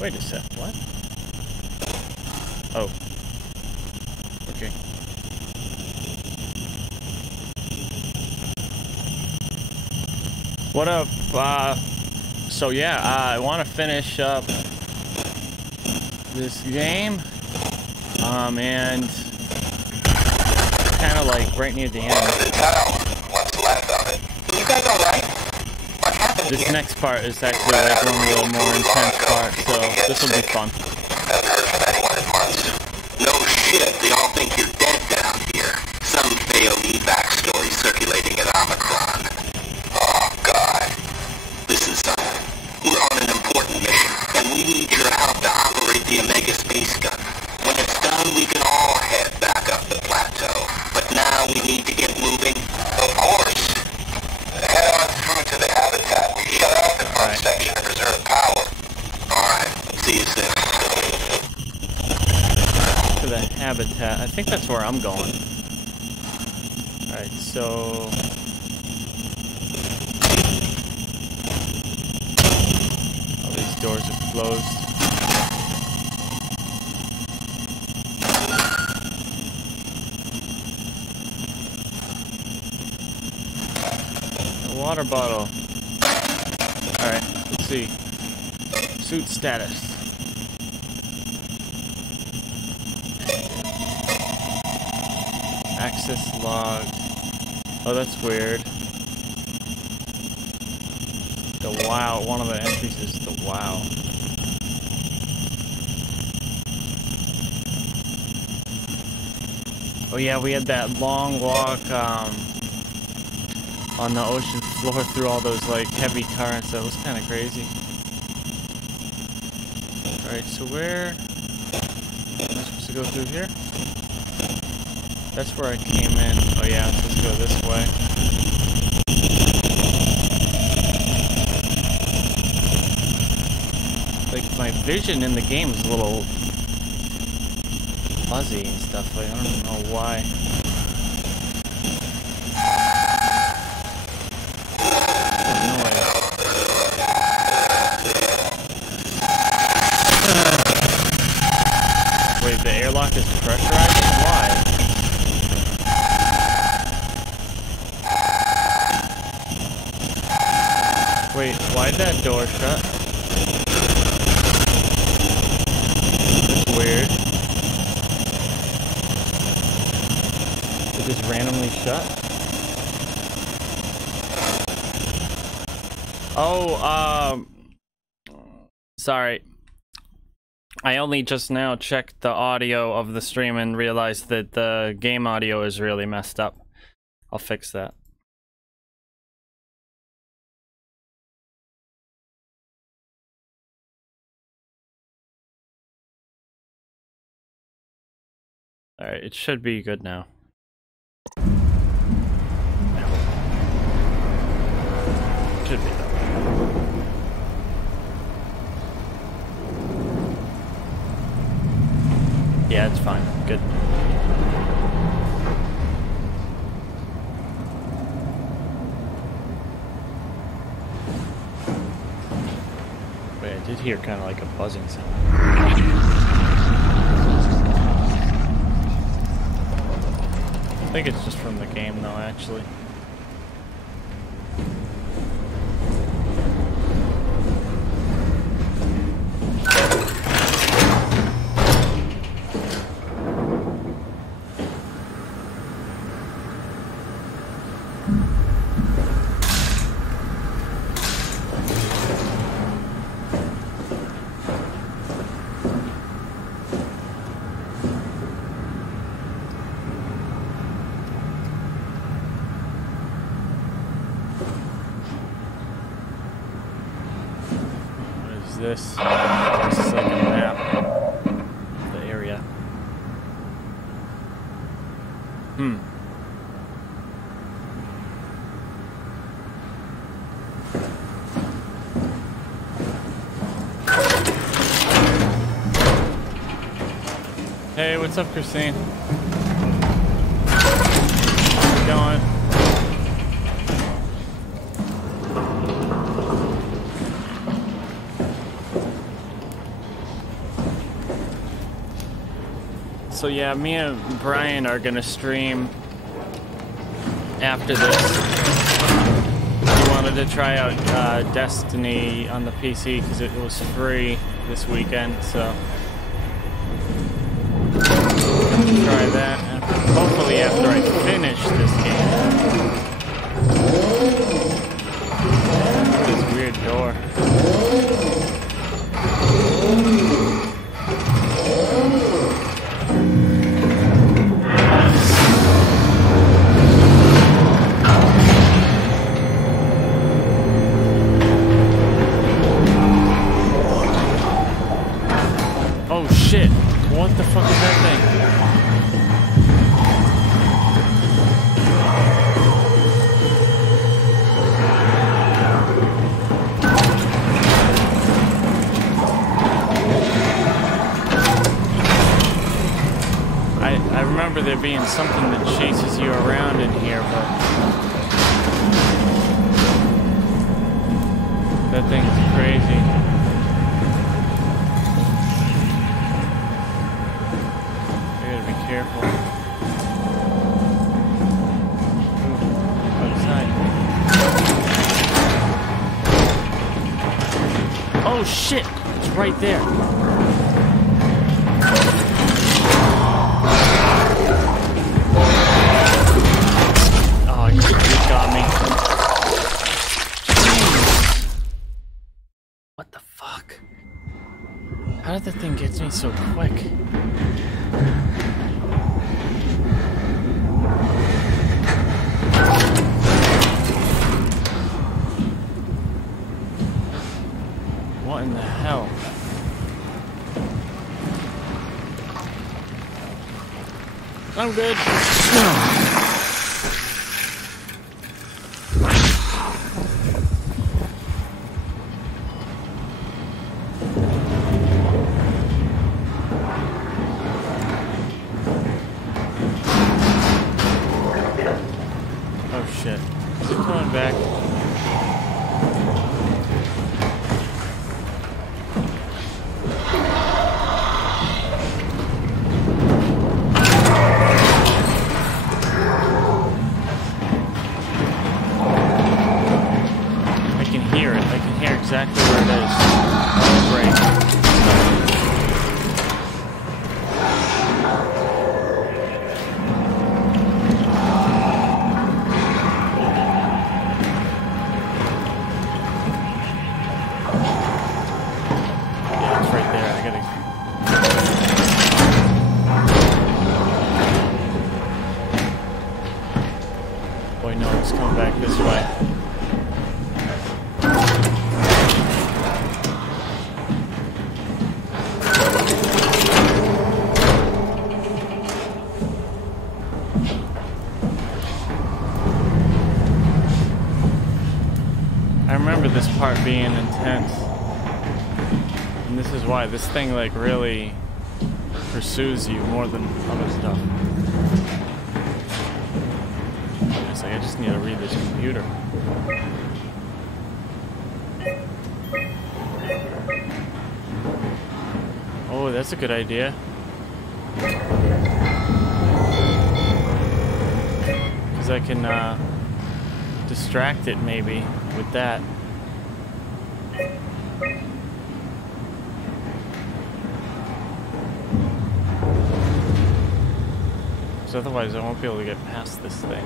Wait a sec, what? Oh. Okay. What up? So yeah, I want to finish up this game. And kind of like right near the end. What's left of it? You guys alright? What happened This here? next part is actually like one little more intense part, so this will be fun. Haven't heard from anyone in months. No shit, they all think you're dead down here. Some failed evac story circulating at Omicron. Oh, God. Listen, son. We're on an important mission, and we need your help to operate the Omega Space Gun. When it's done, we can all head back up the plateau. But now we need to get moving. Of course. Head on through to the habitat. We shut off the front section to preserve power. Alright, see you soon. To the habitat. I think that's where I'm going. Alright, so... all these doors are closed. A water bottle. Alright, let's see. Suit status. Access log. Oh, that's weird. The WoW. One of the entries is the WoW. Oh yeah, we had that long walk on the ocean floor through all those like heavy currents. That was kind of crazy. Alright, so where am I supposed to go through here? That's where I came in. Oh yeah, I'm supposed to go this way. Like, my vision in the game is a little fuzzy and stuff. Like, I don't know why. Wait, the airlock is pressurized? Why? Wait, why'd that door shut? That's weird. It just randomly shut? Oh, sorry. I only just now checked the audio of the stream and realized that the game audio is really messed up. I'll fix that. Alright, it should be good now. I hope. Should be though. Yeah, it's fine. Good. Wait, I did hear kind of like a buzzing sound. I think it's just from the game though, actually. This is like a map of the area. Hey, what's up, Christine? How's it going? So yeah, me and Brian are gonna stream after this. We wanted to try out Destiny on the PC because it was free this weekend, so try that. And hopefully after I finish this game. This weird door. Oh shit! What the fuck is that thing? I remember there being something that chases you around in here, but that thing is crazy. I gotta be careful. Ooh, outside. Oh shit! It's right there. Got me. Jeez. What the fuck? How did that thing get me so quick? What in the hell? I'm good. Exactly where it is. Oh, great. Yeah, it's right there. I gotta... Boy, no, it's coming back this way. This part being intense, and this is why this thing like really pursues you more than other stuff. It's like I just need to read this computer. Oh, that's a good idea. Because I can distract it maybe with that. Because otherwise I won't be able to get past this thing.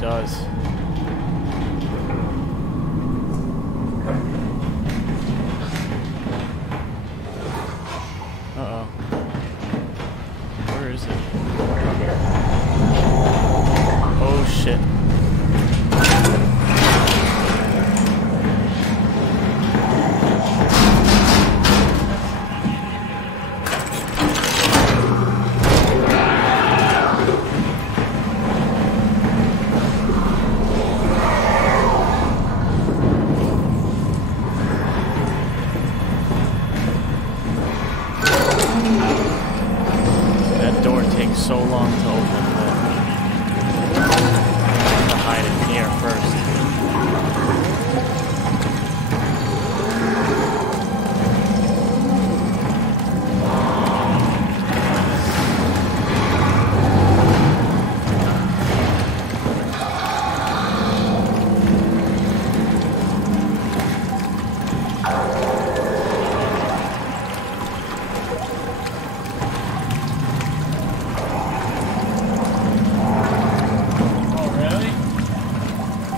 Does.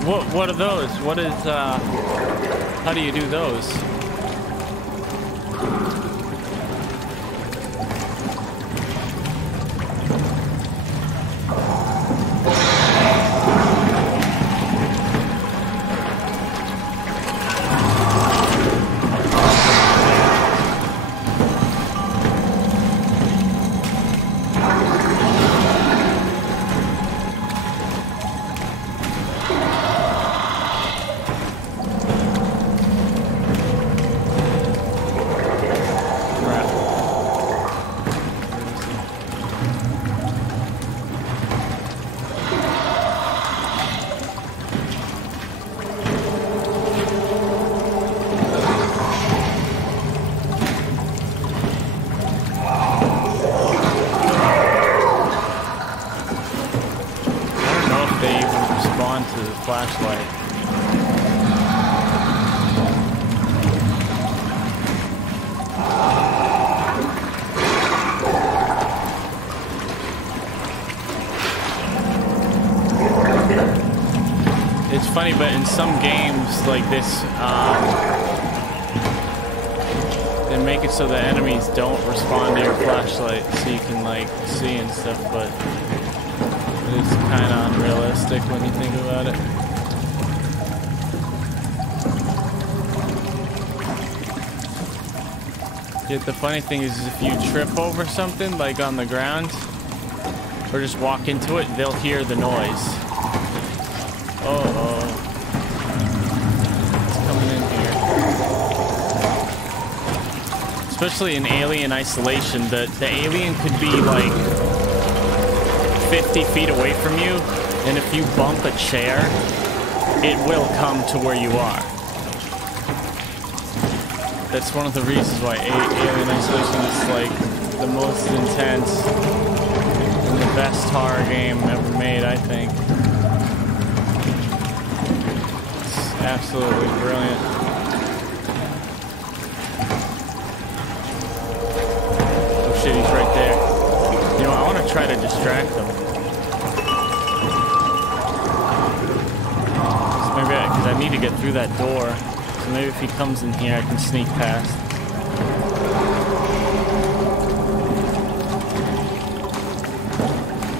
What are those? What is, how do you do those? Funny, but in some games like this, they make it so the enemies don't respond to your flashlight, so you can like see and stuff. But it's kind of unrealistic when you think about it. Yet the funny thing is, if you trip over something like on the ground or just walk into it, they'll hear the noise. Uh-oh. It's coming in here. Especially in Alien Isolation, the alien could be like 50 feet away from you, and if you bump a chair, it will come to where you are. That's one of the reasons why Alien Isolation is like the most intense and the best horror game ever made, I think. Absolutely brilliant. Oh shit, he's right there. You know, I want to try to distract him. So maybe because I need to get through that door. So maybe if he comes in here, I can sneak past.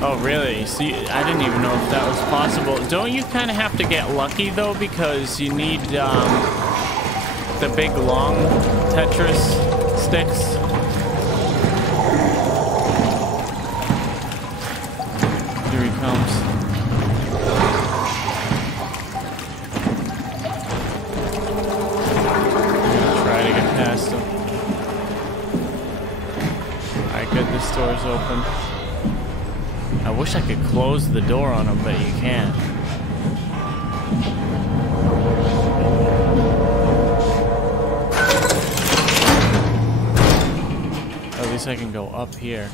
Oh, really? See, I didn't even know if that was possible. Don't you kind of have to get lucky, though, because you need the big, long Tetris sticks? Here he comes. I'm gonna try to get past him. Alright, good, this door's open. I wish I could close the door on him, but you can't. At least I can go up here.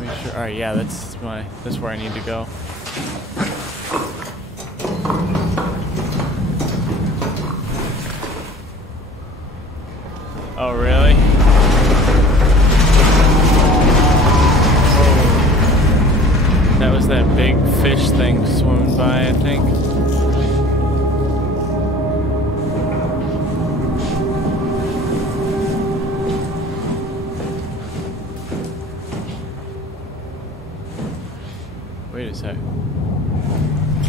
Make sure. All right, yeah, that's where I need to go. Oh, really? That was that big fish thing swimming by, I think. Wait a sec.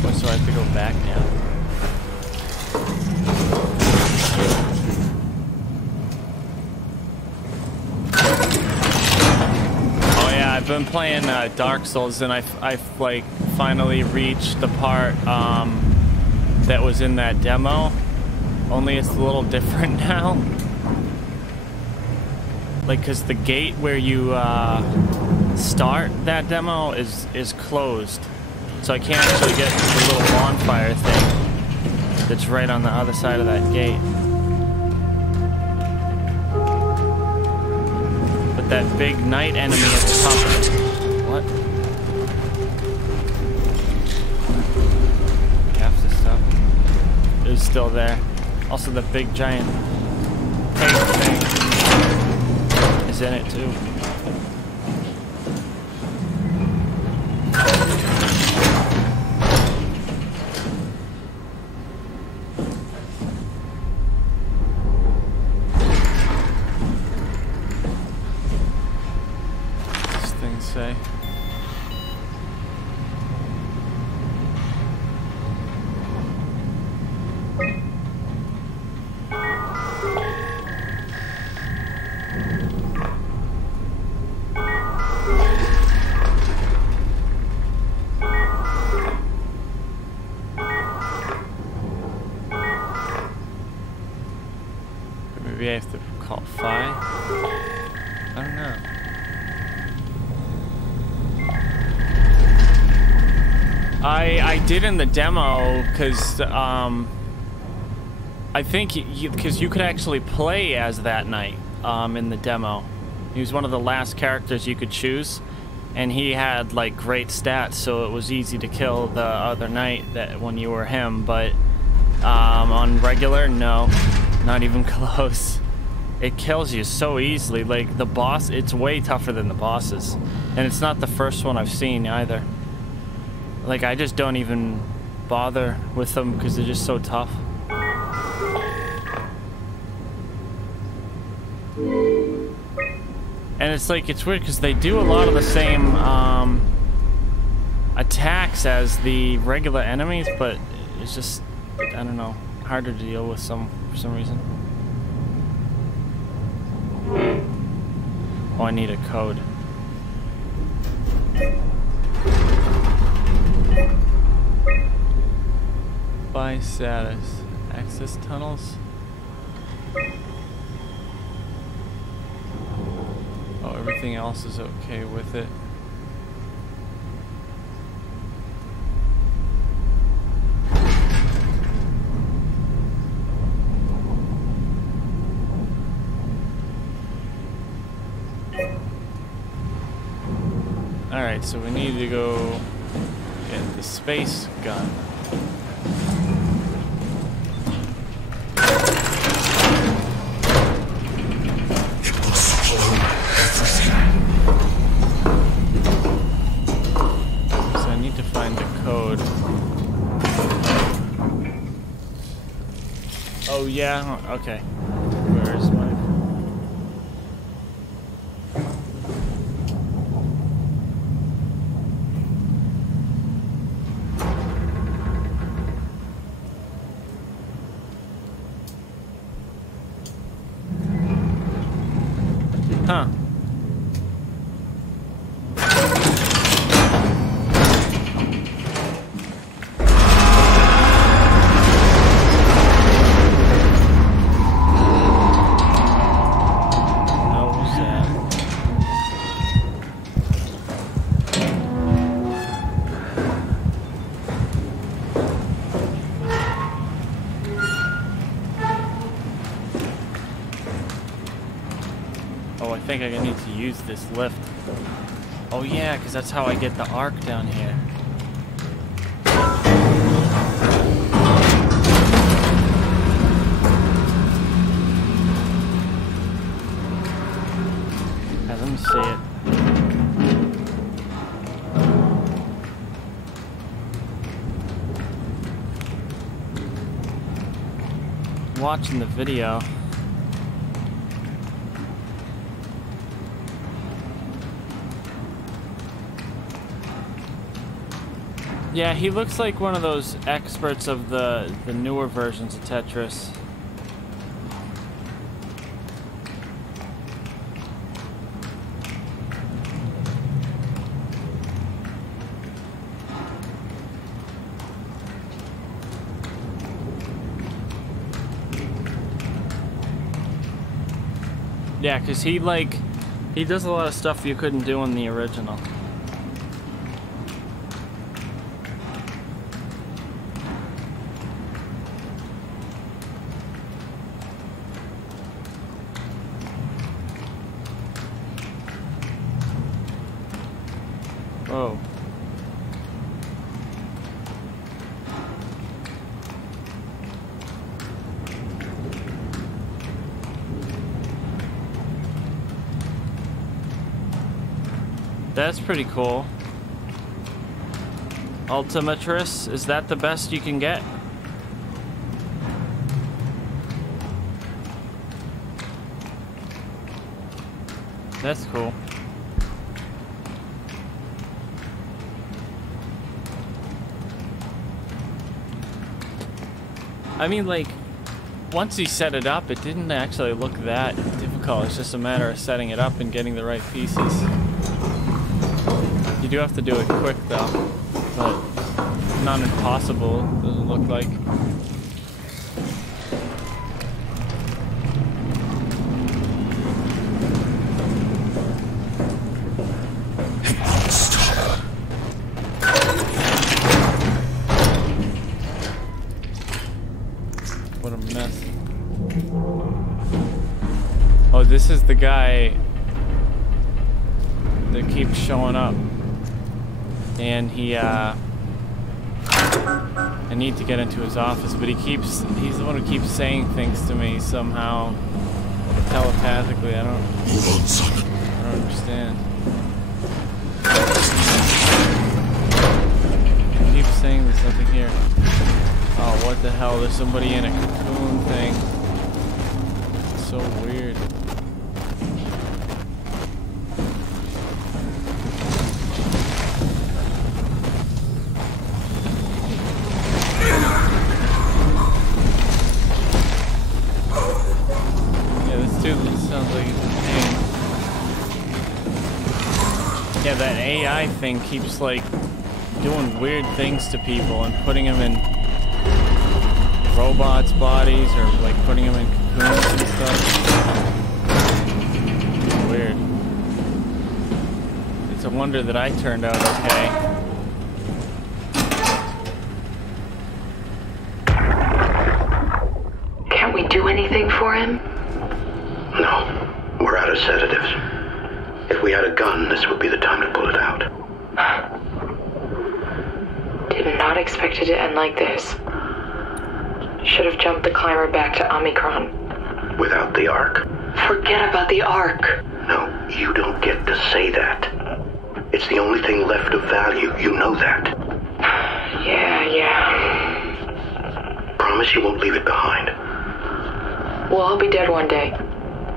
What, so I have to go back now? I've been playing Dark Souls, and I've like finally reached the part that was in that demo. Only it's a little different now. Like, cause the gate where you start that demo is closed, so I can't actually get to the little bonfire thing that's right on the other side of that gate. That big night enemy at the top of it. What? Half the stuff is still there. Also, the big giant cave thing is in it too. Maybe I have to call Phi? I don't know. I did in the demo because I think because you could actually play as that knight in the demo. He was one of the last characters you could choose, and he had like great stats, so it was easy to kill the other knight that when you were him. But on regular, no, not even close. It kills you so easily. Like the boss, it's way tougher than the bosses, and it's not the first one I've seen either. Like I just don't even bother with them because they're just so tough. And it's like, it's weird because they do a lot of the same attacks as the regular enemies, but it's just, I don't know, harder to deal with for some reason. Oh, I need a code. Buy status. Access tunnels. Oh, everything else is okay with it. Alright, so we need to go get the space gun. Oh yeah, okay. Where is my... Huh. I think I need to use this lift. Oh yeah, because that's how I get the arc down here. Okay, let me see it. Watching the video. Yeah, he looks like one of those experts of the newer versions of Tetris. Yeah, because he does a lot of stuff you couldn't do in the original. Oh. That's pretty cool. Ultimatress, is that the best you can get? That's cool. I mean, like, once he set it up, it didn't actually look that difficult. It's just a matter of setting it up and getting the right pieces. You do have to do it quick, though, but not impossible, doesn't look like. What a mess. Oh, this is the guy that keeps showing up. And he, I need to get into his office, but he's the one who keeps saying things to me somehow. Telepathically, I don't understand. He keeps saying there's something here. Oh, what the hell? There's somebody in a cocoon thing. It's so weird. Yeah, that AI thing keeps like doing weird things to people and putting them in robots' bodies or like putting them in cocoons and stuff. Weird. It's a wonder that I turned out okay. Can't we do anything for him? No, we're out of sedatives. If we had a gun, this would be the time to pull it out. Did not expect it to end like this. Should have jumped the climber back to Omicron. Without the Ark? Forget about the Ark. No, you don't get to say that. It's the only thing left of value, you know that. Yeah. Promise you won't leave it behind. We'll all be dead one day.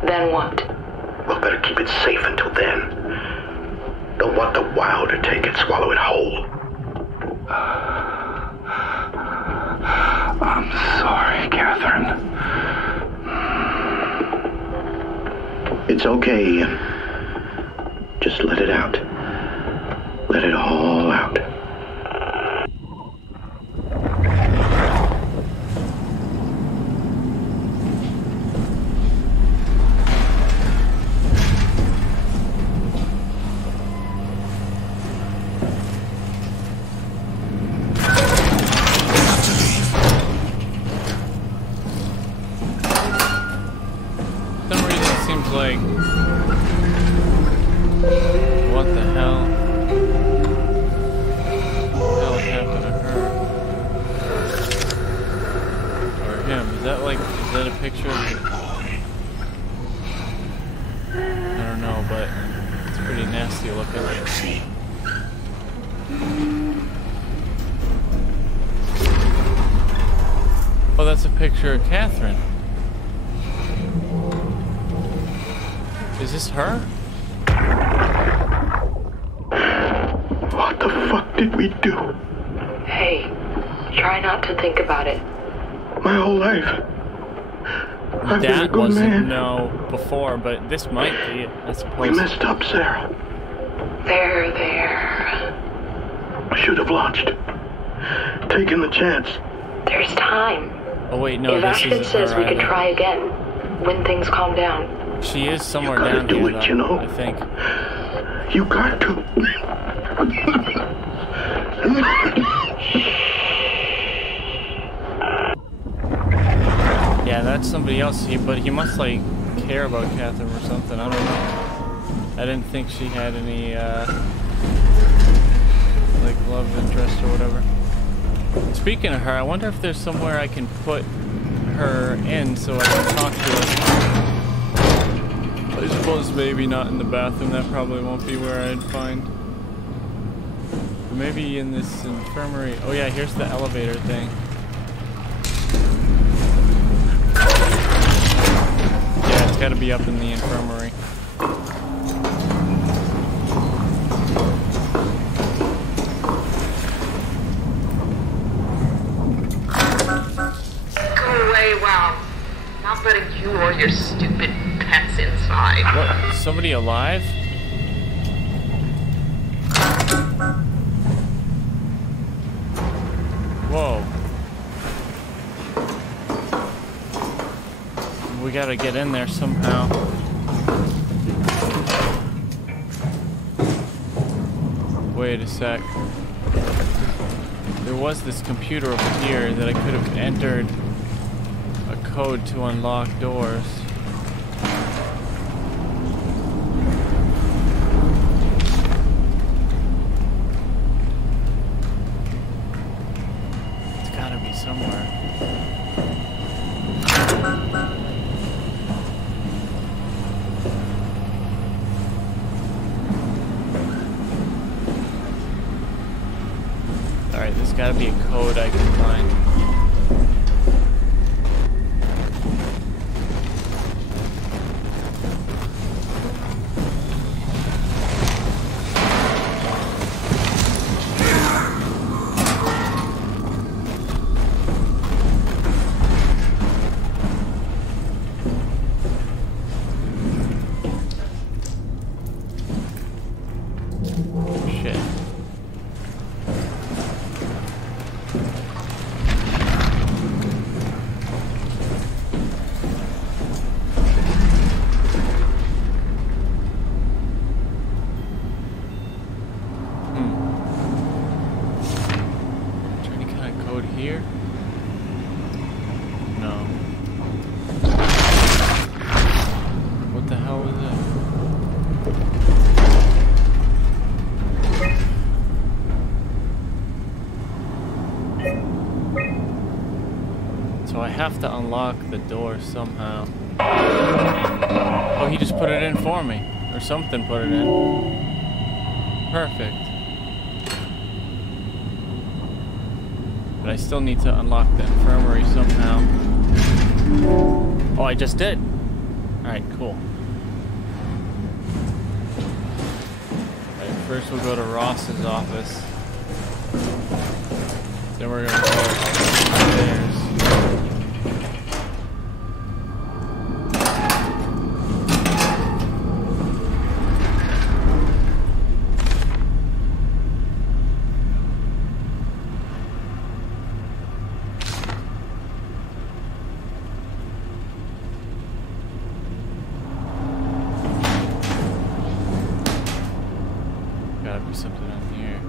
Then what? We'll better keep it safe until then. Don't want the wild to take it, swallow it whole. I'm sorry, Catherine. It's okay, Ian. Just let it out. Let it all out. Oh, that's a picture of Catherine. Is this her? What the fuck did we do? Hey, try not to think about it. My whole life. I've been a That good wasn't man. no before, but this might be it, I suppose. We messed up, Sarah. There. I should have launched. Taken the chance. There's time. Oh wait, no, if this Ashton isn't says her we could either. try again when things calm down. She is somewhere You gotta down do here, it, though, you know? I think. You got to. Yeah, that's somebody else. But he must like care about Catherine or something. I don't know. I didn't think she had any like love interest or whatever. Speaking of her, I wonder if there's somewhere I can put her in so I can talk to her. I suppose maybe not in the bathroom. That probably won't be where I'd find. Maybe in this infirmary. Oh yeah, here's the elevator thing. Yeah, it's gotta be up in the infirmary. Go away, wow. Not letting you or your stupid pets inside. What? Somebody alive? Whoa. We gotta get in there somehow. Wait a sec. There was this computer over here that I could have entered code to unlock doors. It's gotta be somewhere. Alright, there's gotta be a code I can find. Here? No. What the hell was that? So I have to unlock the door somehow. Oh, he just put it in for me. Or something put it in. Perfect. But I still need to unlock the infirmary somehow. Oh, I just did. Alright, cool. Alright, first we'll go to Ross's office. Then we're gonna go upstairs. Something in here.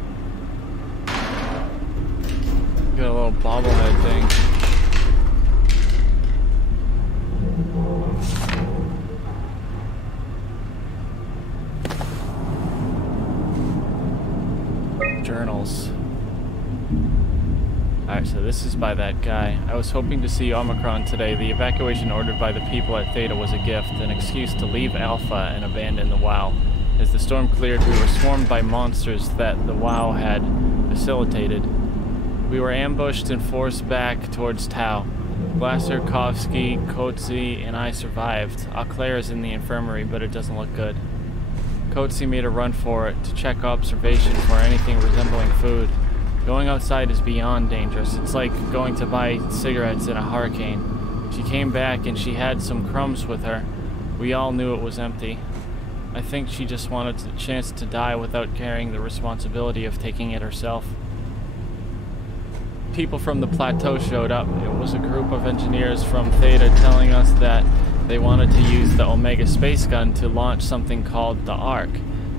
Got a little bobblehead thing. Journals. Alright, so this is by that guy. I was hoping to see Omicron today. The evacuation ordered by the people at Theta was a gift, an excuse to leave Alpha and abandon the WoW. As the storm cleared, we were swarmed by monsters that the WoW had facilitated. We were ambushed and forced back towards Tau. Glasser, Kovsky, Kotzi, and I survived. Auclair is in the infirmary, but it doesn't look good. Kotzi made a run for it to check observation for anything resembling food. Going outside is beyond dangerous. It's like going to buy cigarettes in a hurricane. She came back and she had some crumbs with her. We all knew it was empty. I think she just wanted a chance to die without carrying the responsibility of taking it herself. People from the plateau showed up. It was a group of engineers from Theta telling us that they wanted to use the Omega space gun to launch something called the Ark.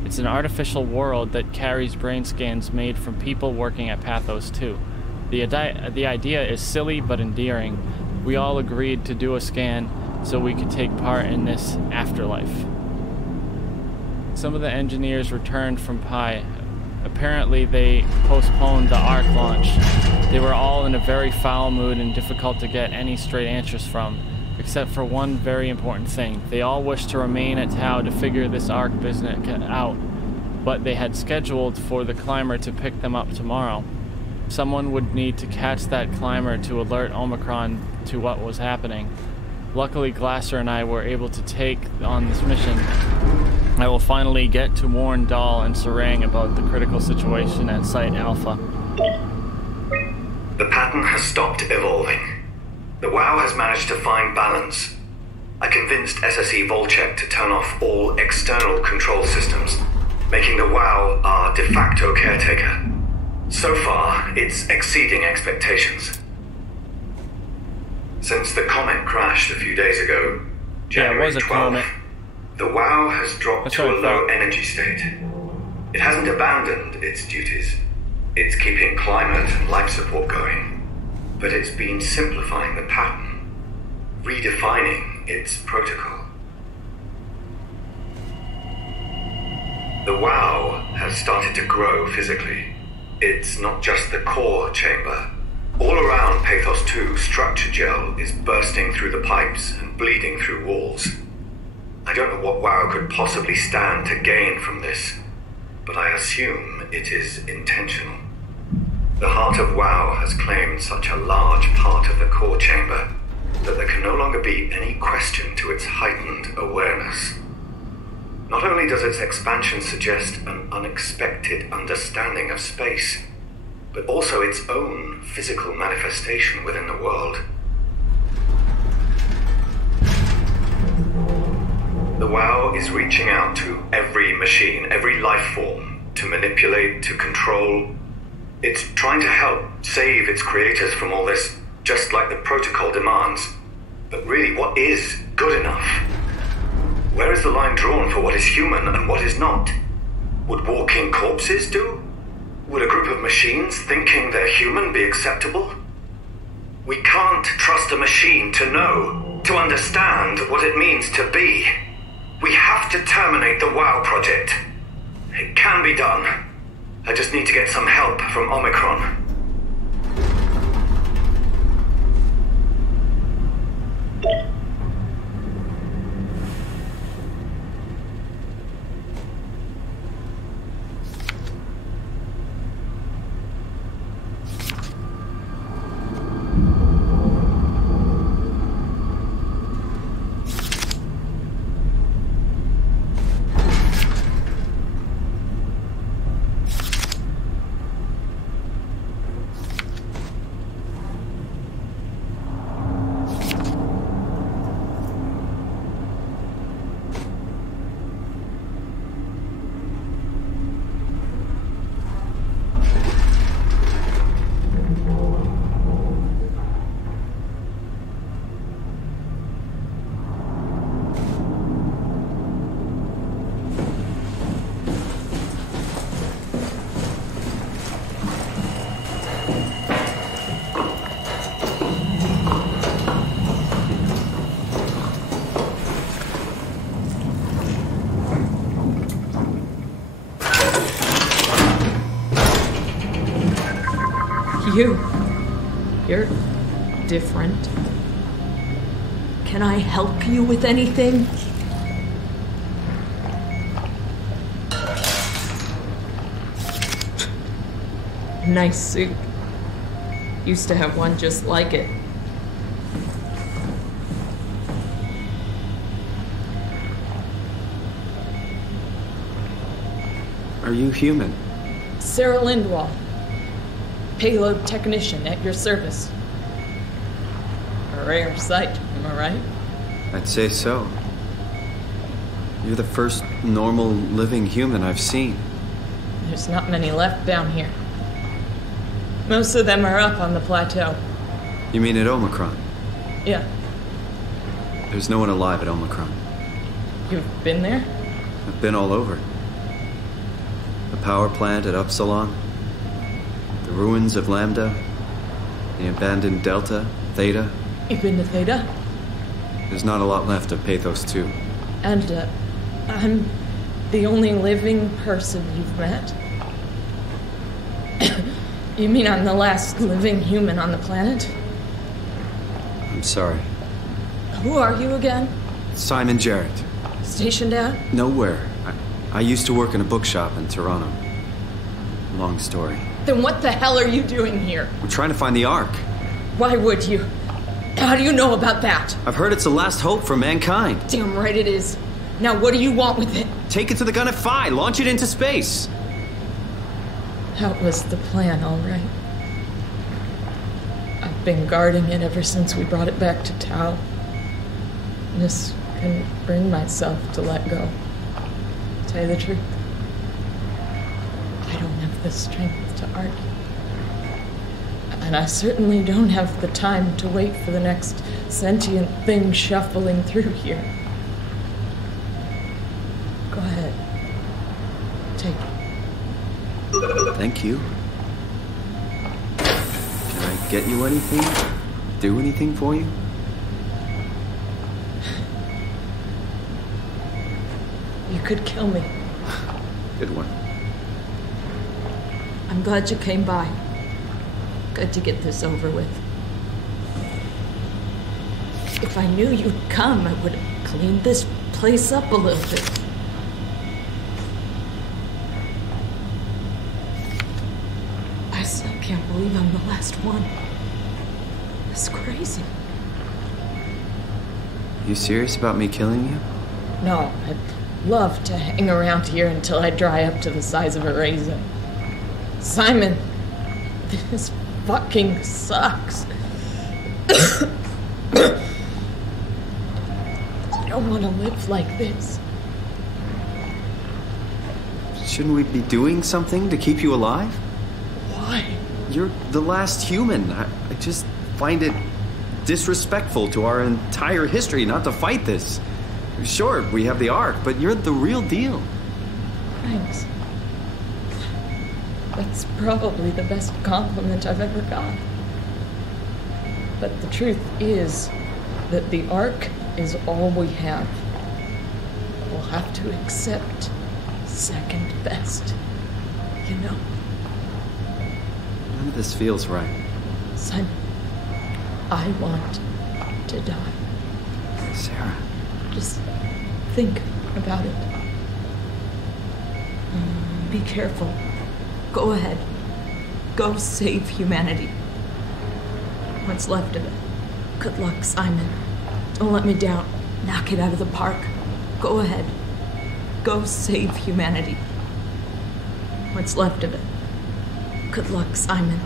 It's an artificial world that carries brain scans made from people working at Pathos 2. The idea is silly but endearing. We all agreed to do a scan so we could take part in this afterlife. Some of the engineers returned from Pi. Apparently they postponed the Ark launch. They were all in a very foul mood and difficult to get any straight answers from, except for one very important thing. They all wished to remain at Tau to figure this Ark business out, but they had scheduled for the climber to pick them up tomorrow. Someone would need to catch that climber to alert Omicron to what was happening. Luckily, Glasser and I were able to take on this mission. I will finally get to warn Dahl and Sarang about the critical situation at Site Alpha. The pattern has stopped evolving. The WoW has managed to find balance. I convinced SSE Volcheck to turn off all external control systems, making the WoW our de facto caretaker. So far, it's exceeding expectations. Since the comet crashed a few days ago, January 12th, comet. The WoW has dropped to a low energy state. It hasn't abandoned its duties. It's keeping climate and life support going, but it's been simplifying the pattern. redefining its protocol. The WoW has started to grow physically. It's not just the core chamber. All around Pathos 2, structure gel is bursting through the pipes and bleeding through walls. I don't know what WoW could possibly stand to gain from this, but I assume it is intentional. The heart of WoW has claimed such a large part of the core chamber that there can no longer be any question to its heightened awareness. Not only does its expansion suggest an unexpected understanding of space, but also its own physical manifestation within the world. The WoW is reaching out to every machine, every life form, to manipulate, to control. It's trying to help save its creators from all this, just like the protocol demands. But really, what is good enough? Where is the line drawn for what is human and what is not? Would walking corpses do? Would a group of machines thinking they're human be acceptable? We can't trust a machine to know, to understand what it means to be. We have to terminate the WoW project. It can be done. I just need to get some help from Omicron. You're different. Can I help you with anything? Nice suit. Used to have one just like it. Are you human? Sarah Lindwall. Payload technician at your service. A rare sight, am I right? I'd say so. You're the first normal living human I've seen. There's not many left down here. Most of them are up on the plateau. You mean at Omicron? Yeah. There's no one alive at Omicron. You've been there? I've been all over. The power plant at Upsilon. The ruins of Lambda, the abandoned Delta, Theta. You've been to Theta? There's not a lot left of Pathos 2. And, I'm the only living person you've met? You mean I'm the last living human on the planet? I'm sorry. Who are you again? Simon Jarrett. Stationed at? Nowhere. I used to work in a bookshop in Toronto. Long story. Then what the hell are you doing here? We're trying to find the Ark. Why would you? How do you know about that? I've heard it's the last hope for mankind. Damn right it is. Now what do you want with it? Take it to the Gun at Phi. Launch it into space. That was the plan, all right. I've been guarding it ever since we brought it back to Tau. Just couldn't bring myself to let go. To tell you the truth, I don't have the strength to argue. And I certainly don't have the time to wait for the next sentient thing shuffling through here. Go ahead. Take it. Thank you. Can I get you anything? Do anything for you? You could kill me. Good one. I'm glad you came by. Good to get this over with. If I knew you'd come, I would have cleaned this place up a little bit. I still can't believe I'm the last one. It's crazy. You serious about me killing you? No, I'd love to hang around here until I dry up to the size of a raisin. Simon, this fucking sucks. I don't want to live like this. Shouldn't we be doing something to keep you alive? Why? You're the last human. I just find it disrespectful to our entire history not to fight this. Sure, we have the Ark, but you're the real deal. Thanks. That's probably the best compliment I've ever got. But the truth is that the Ark is all we have. We'll have to accept second best, you know? None of this feels right. Simon, I want to die. Sarah. Just think about it. Be careful. Go ahead. Go save humanity. What's left of it. Good luck, Simon. Don't let me down. Knock it out of the park. Go ahead. Go save humanity. What's left of it. Good luck, Simon.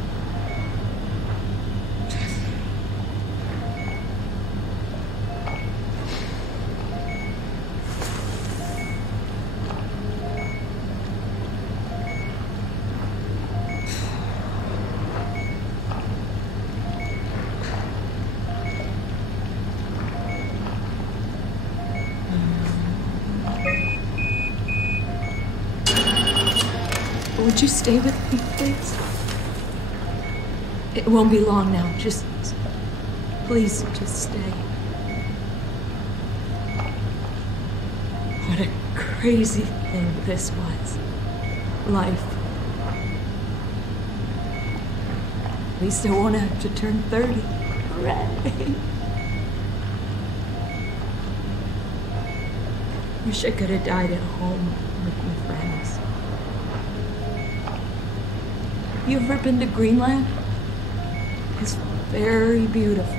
Would you stay with me, please? It won't be long now. Just... please, just stay. What a crazy thing this was. Life. At least I won't have to turn 30. Hooray! Wish I could have died at home with my friends. You ever been to Greenland? It's very beautiful.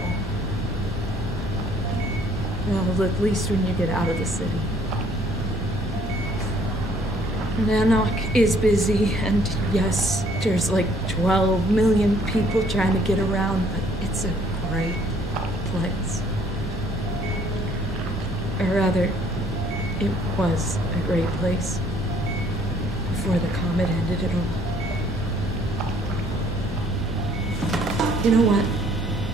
Well, at least when you get out of the city. Nanook is busy, and yes, there's like 12 million people trying to get around, but it's a great place. Or rather, it was a great place before the comet ended it all. You know what?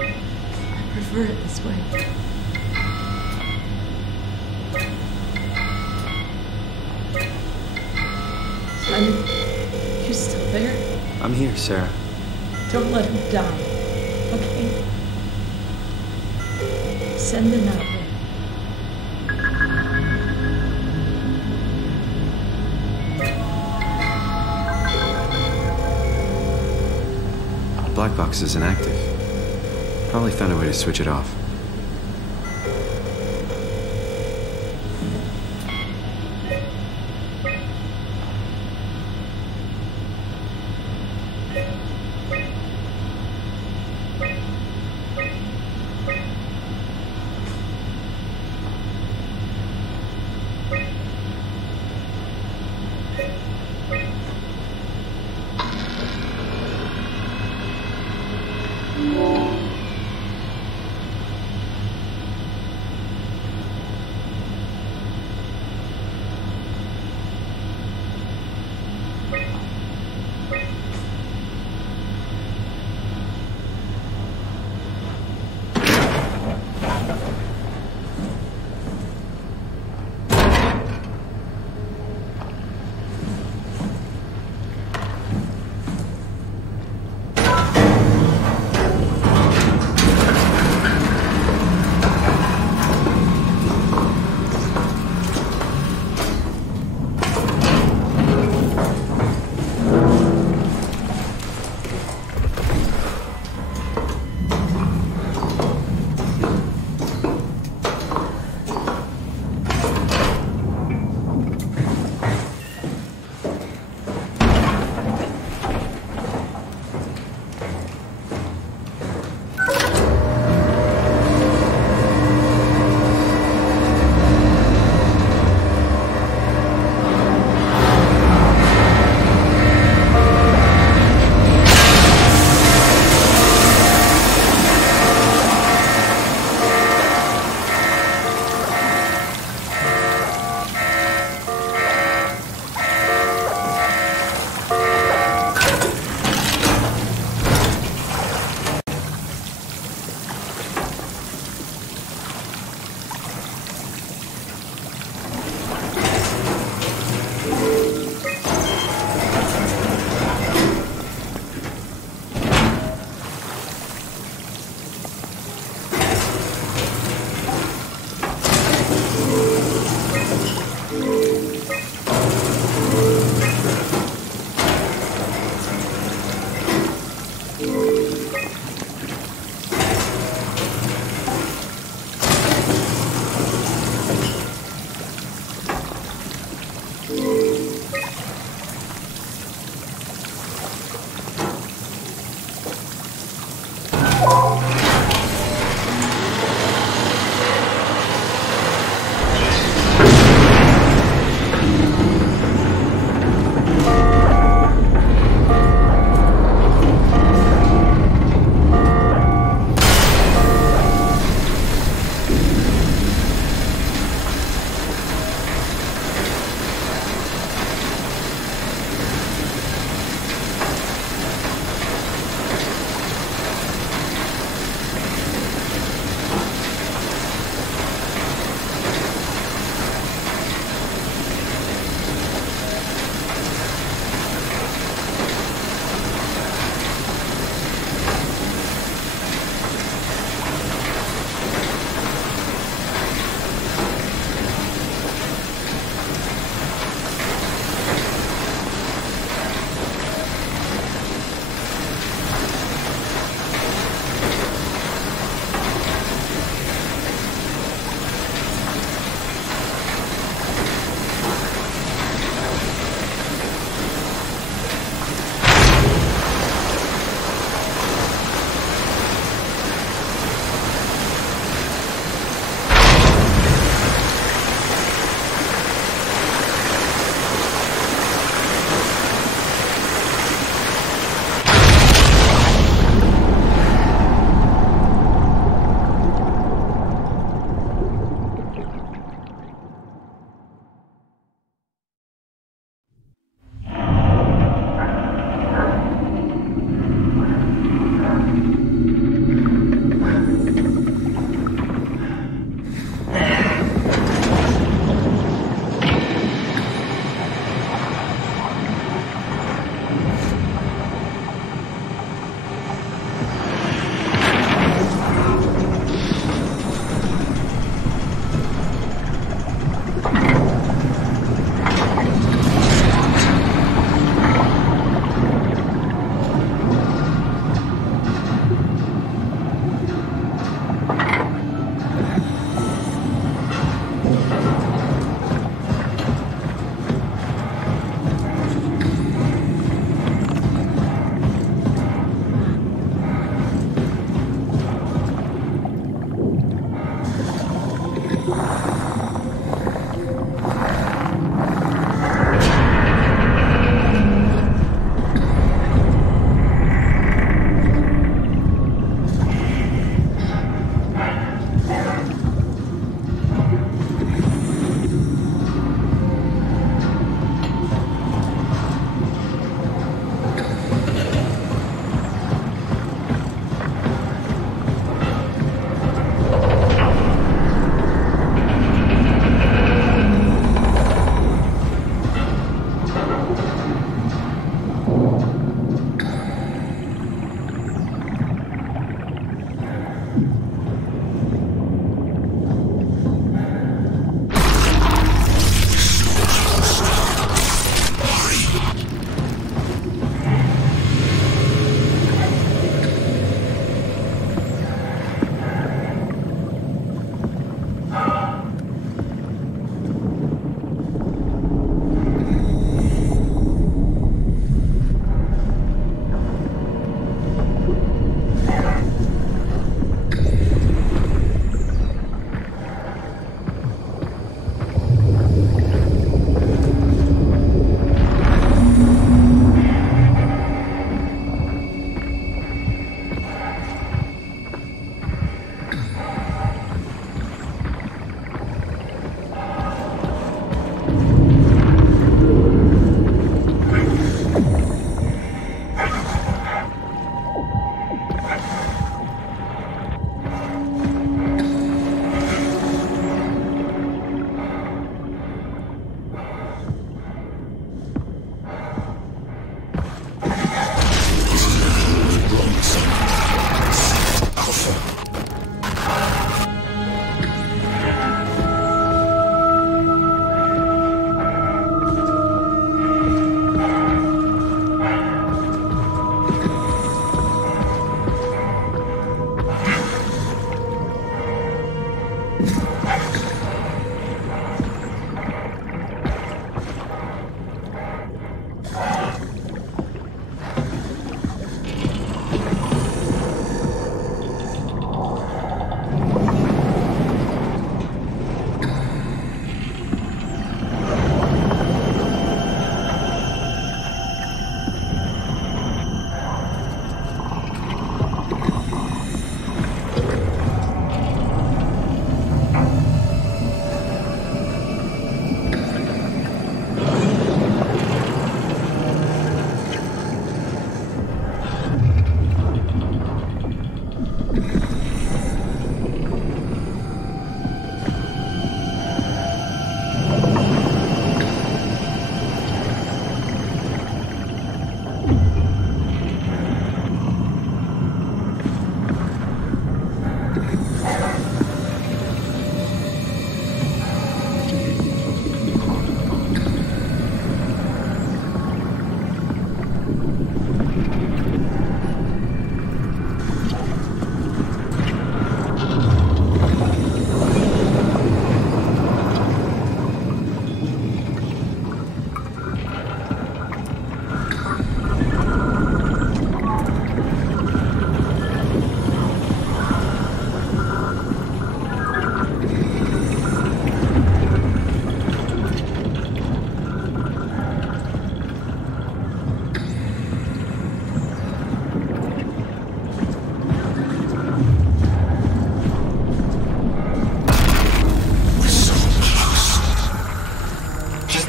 I prefer it this way. Simon, you still there? I'm here, Sarah. Don't let him die, okay? Send him out there. Black box is inactive. Probably found a way to switch it off.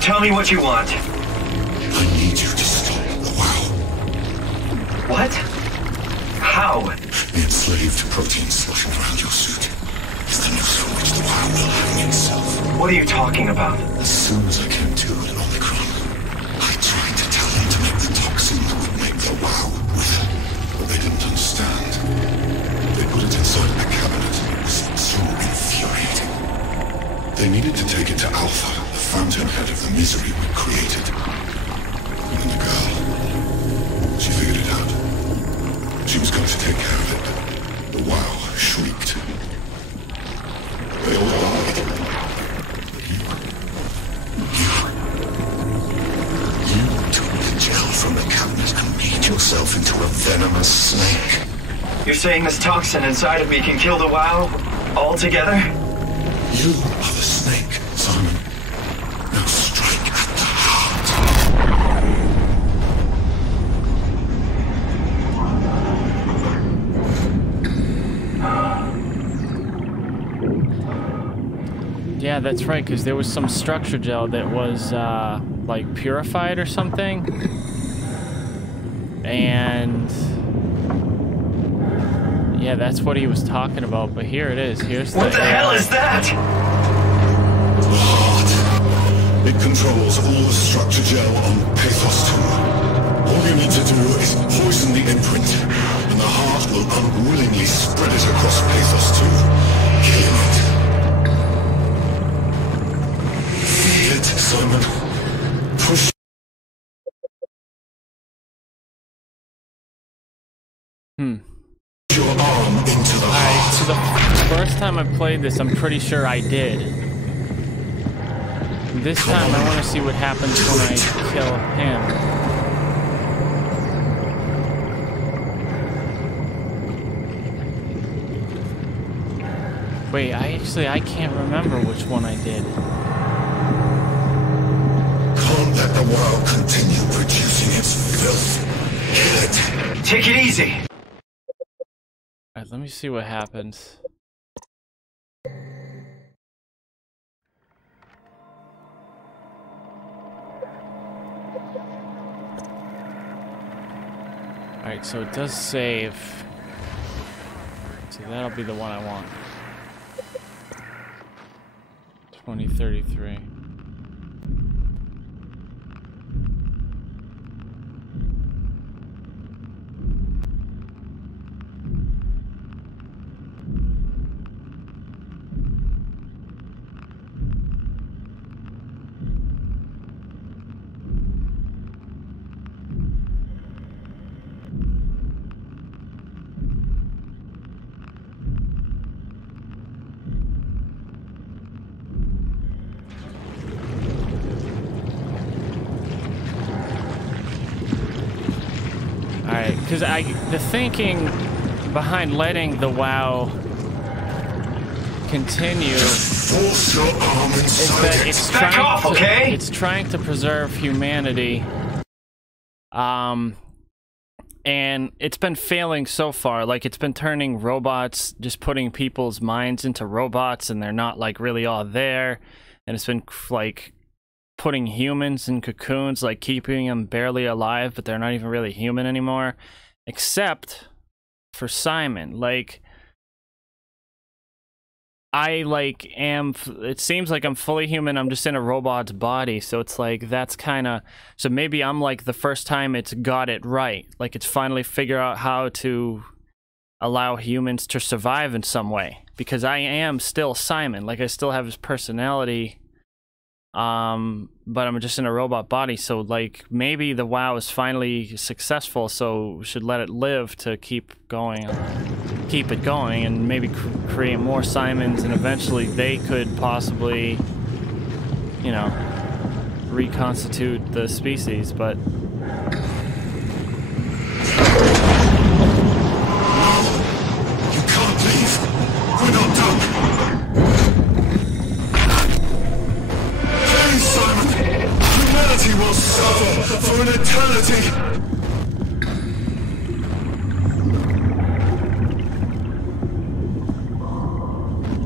Tell me what you want. I need you to stop the WoW. What? How? The enslaved protein sloshing around your suit is the noose from which the WoW will hang itself. What are you talking about? As soon as I came to in Omicron, I tried to tell them to make the toxin that would make the WoW wither, but they didn't understand. They put it inside a cabinet. It was so infuriating. They needed to take it to Alpha, the fountainhead of the misery we created. And then the girl, she figured it out. She was going to take care of it, but the WoW shrieked. They all died. You took the gel from the cabinet and made yourself into a venomous snake. You're saying this toxin inside of me can kill the WoW altogether? You are the snake, Simon. Now strike at the heart. Yeah, that's right, because there was some structure gel that was, like, purified or something. And... yeah, that's what he was talking about, but here it is. Here's what the hell is that? The heart. It controls all the structure gel on Pathos 2. All you need to do is poison the imprint, and the heart will unwillingly spread it across Pathos 2, killing it. Feel it, Simon. Push. Your arm into the heart. So the first time I played this, I'm pretty sure I did. This time I want to see what happens when I kill him. Wait, I can't remember which one I did. Can't let the WoW continue producing its filth. Kill it. Take it easy. Alright, let me see what happens. Alright, so it does save. So that'll be the one I want. 2033. because the thinking behind letting the WoW continue Force your arm is inside that it. it's Back trying off, to, okay? it's trying to preserve humanity. And it's been failing so far. Like, it's been turning robots, just putting people's minds into robots, and they're not, like, really all there. And it's been, like, putting humans in cocoons, like, keeping them barely alive, but they're not even really human anymore. Except for Simon. Like, I, like, it seems like I'm fully human, I'm just in a robot's body, so it's like, that's kind of, so maybe I'm, like, the first time it's got it right, like, it's finally figured out how to allow humans to survive in some way, because I am still Simon, like, I still have his personality, but I'm just in a robot body, so, like, maybe the WoW is finally successful, so we should let it live to keep it going, and maybe create more Simons, and eventually they could possibly, you know, reconstitute the species, but... You can't leave. We're not done. Please, Simon. Humanity will suffer for an eternity.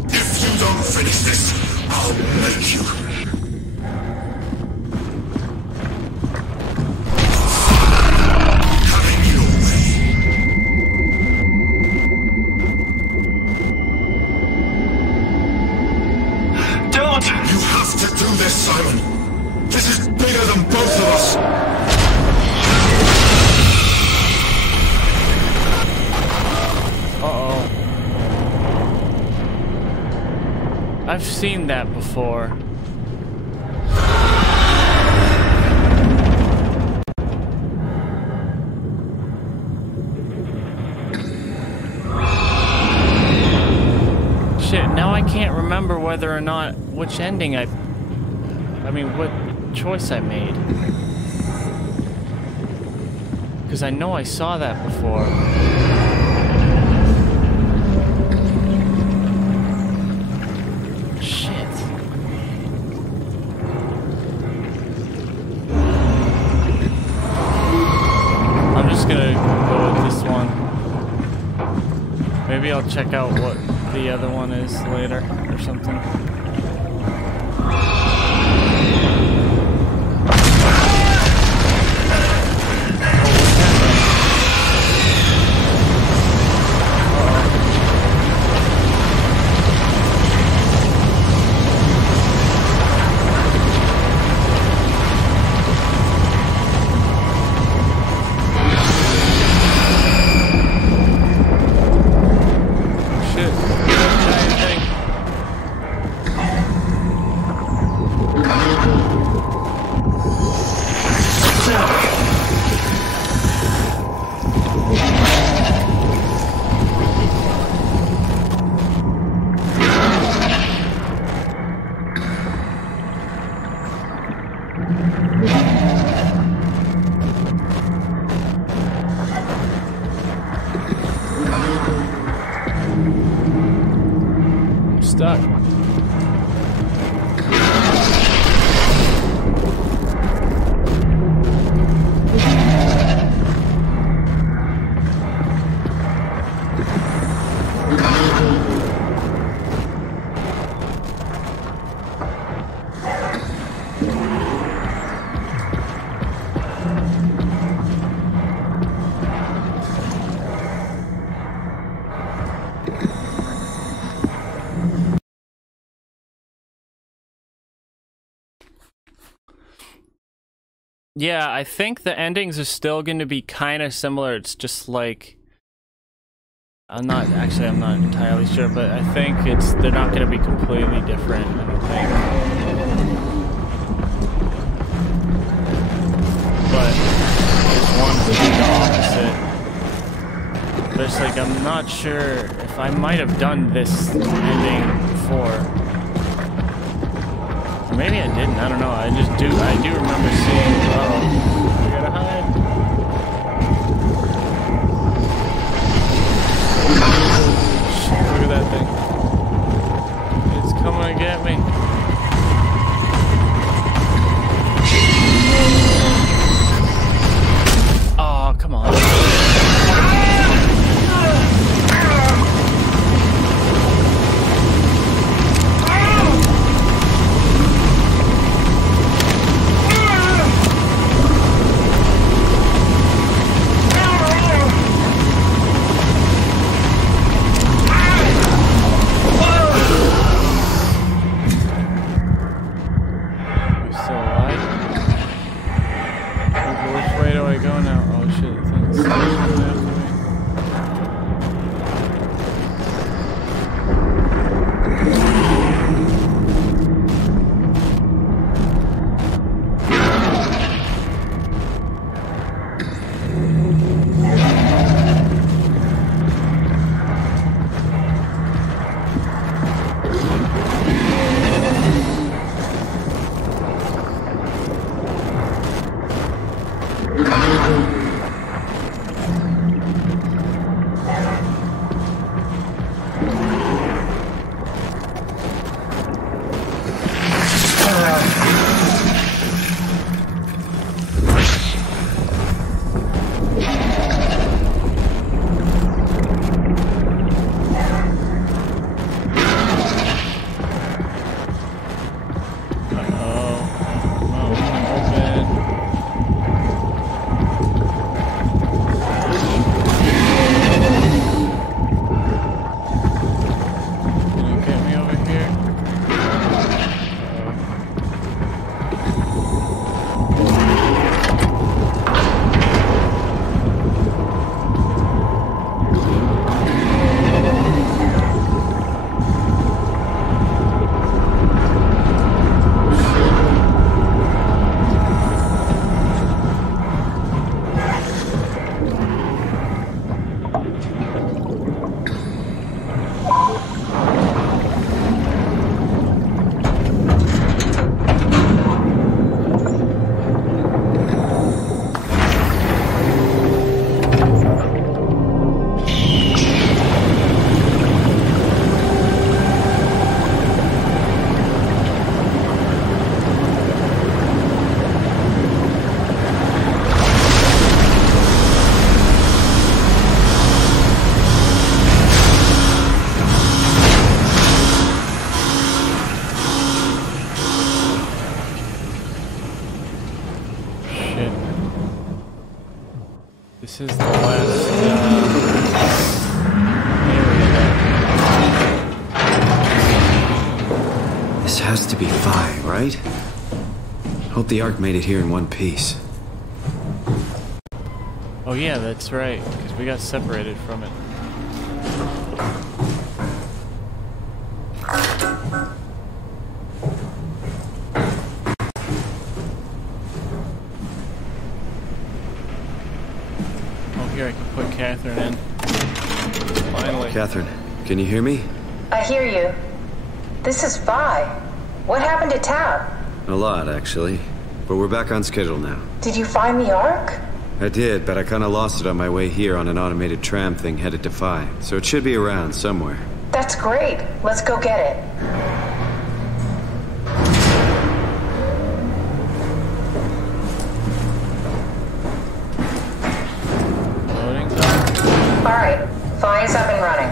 If you don't finish this, I'll make you. Having your way. Don't! You have to do this, Simon. This is bigger than both of us. Uh-oh. I've seen that before. Shit, now I can't remember whether or not which ending I mean, what choice I made. Because I know I saw that before. Shit. I'm just gonna go with this one. Maybe I'll check out what the other one is later or something. Stuck. Yeah, I think the endings are still going to be kind of similar. It's just like, I'm not entirely sure, but I think they're not going to be completely different, I don't think. But there's one to be the opposite. There's like, I'm not sure if I might have done this ending before. Maybe I didn't, I don't know, I do remember seeing, I gotta hide. this is the last area. This has to be Phi, right? Hope the Ark made it here in one piece. Oh yeah, that's right, because we got separated from it. Oh, here I can put Catherine in. Finally. Catherine, can you hear me? I hear you. This is Phi. What happened to Tau? A lot, actually. But we're back on schedule now. Did you find the Ark? I did, but I kinda lost it on my way here on an automated tram thing headed to Phi. So it should be around somewhere. That's great. Let's go get it. Loading. Alright, Phi is up and running.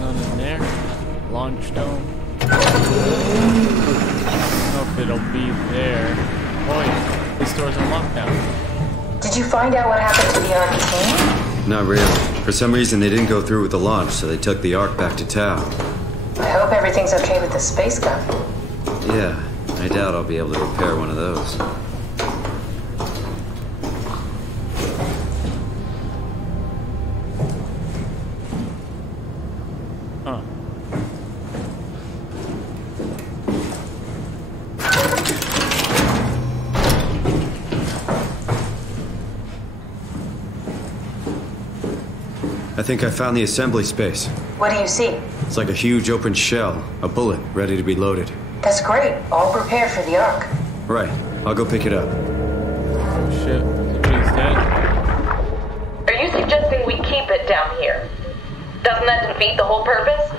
None in there. Launch dome. I don't know if it'll be there. Oh yeah, this door's on lockdown. Did you find out what happened to the Ark team? Not really. For some reason, they didn't go through with the launch, so they took the Ark back to Tau. I hope everything's okay with the space gun. Yeah, I doubt I'll be able to repair one of those. Huh. I think I found the assembly space. What do you see? It's like a huge open shell, a bullet ready to be loaded. That's great. All prepared for the Ark. Right, I'll go pick it up. Oh shit, somebody's dead. Are you suggesting we keep it down here? Doesn't that defeat the whole purpose?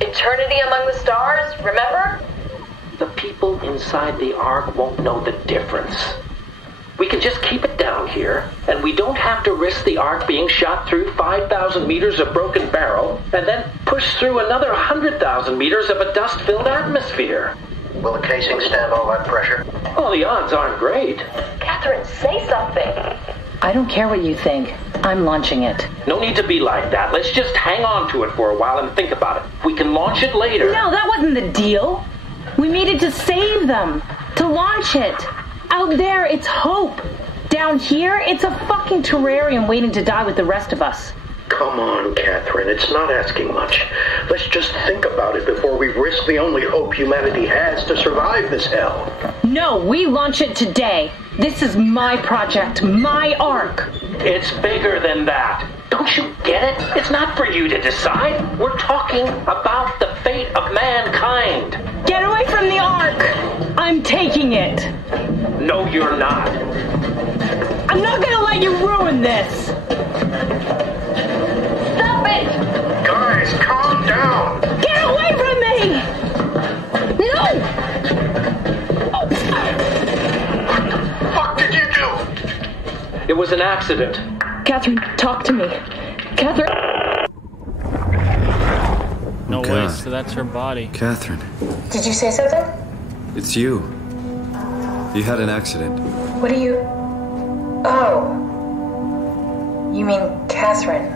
Eternity among the stars, remember? The people inside the Ark won't know the difference. We can just keep it down here, and we don't have to risk the Ark being shot through 5,000 meters of broken barrel, and then push through another 100,000 meters of a dust-filled atmosphere. Will the casing stand all that pressure? Well, the odds aren't great. Catherine, say something. I don't care what you think. I'm launching it. No need to be like that. Let's just hang on to it for a while and think about it. We can launch it later. No, that wasn't the deal. We needed to save them. To launch it. Out there, it's hope. Down here, it's a fucking terrarium waiting to die with the rest of us. Come on, Catherine. It's not asking much. Let's just think about it before we risk the only hope humanity has to survive this hell. No, we launch it today. This is my project, my Ark. It's bigger than that. Don't you get it? It's not for you to decide. We're talking about the fate of mankind. Get away from the Ark! I'm taking it. No, you're not. I'm not gonna let you ruin this. Stop it! Guys, calm down. Get away from me! No! What the fuck did you do? It was an accident. Catherine, talk to me. Catherine. No Okay. way, so that's her body. Catherine, Did you say something? it's you. You had an accident. What do you... Oh. You mean Catherine.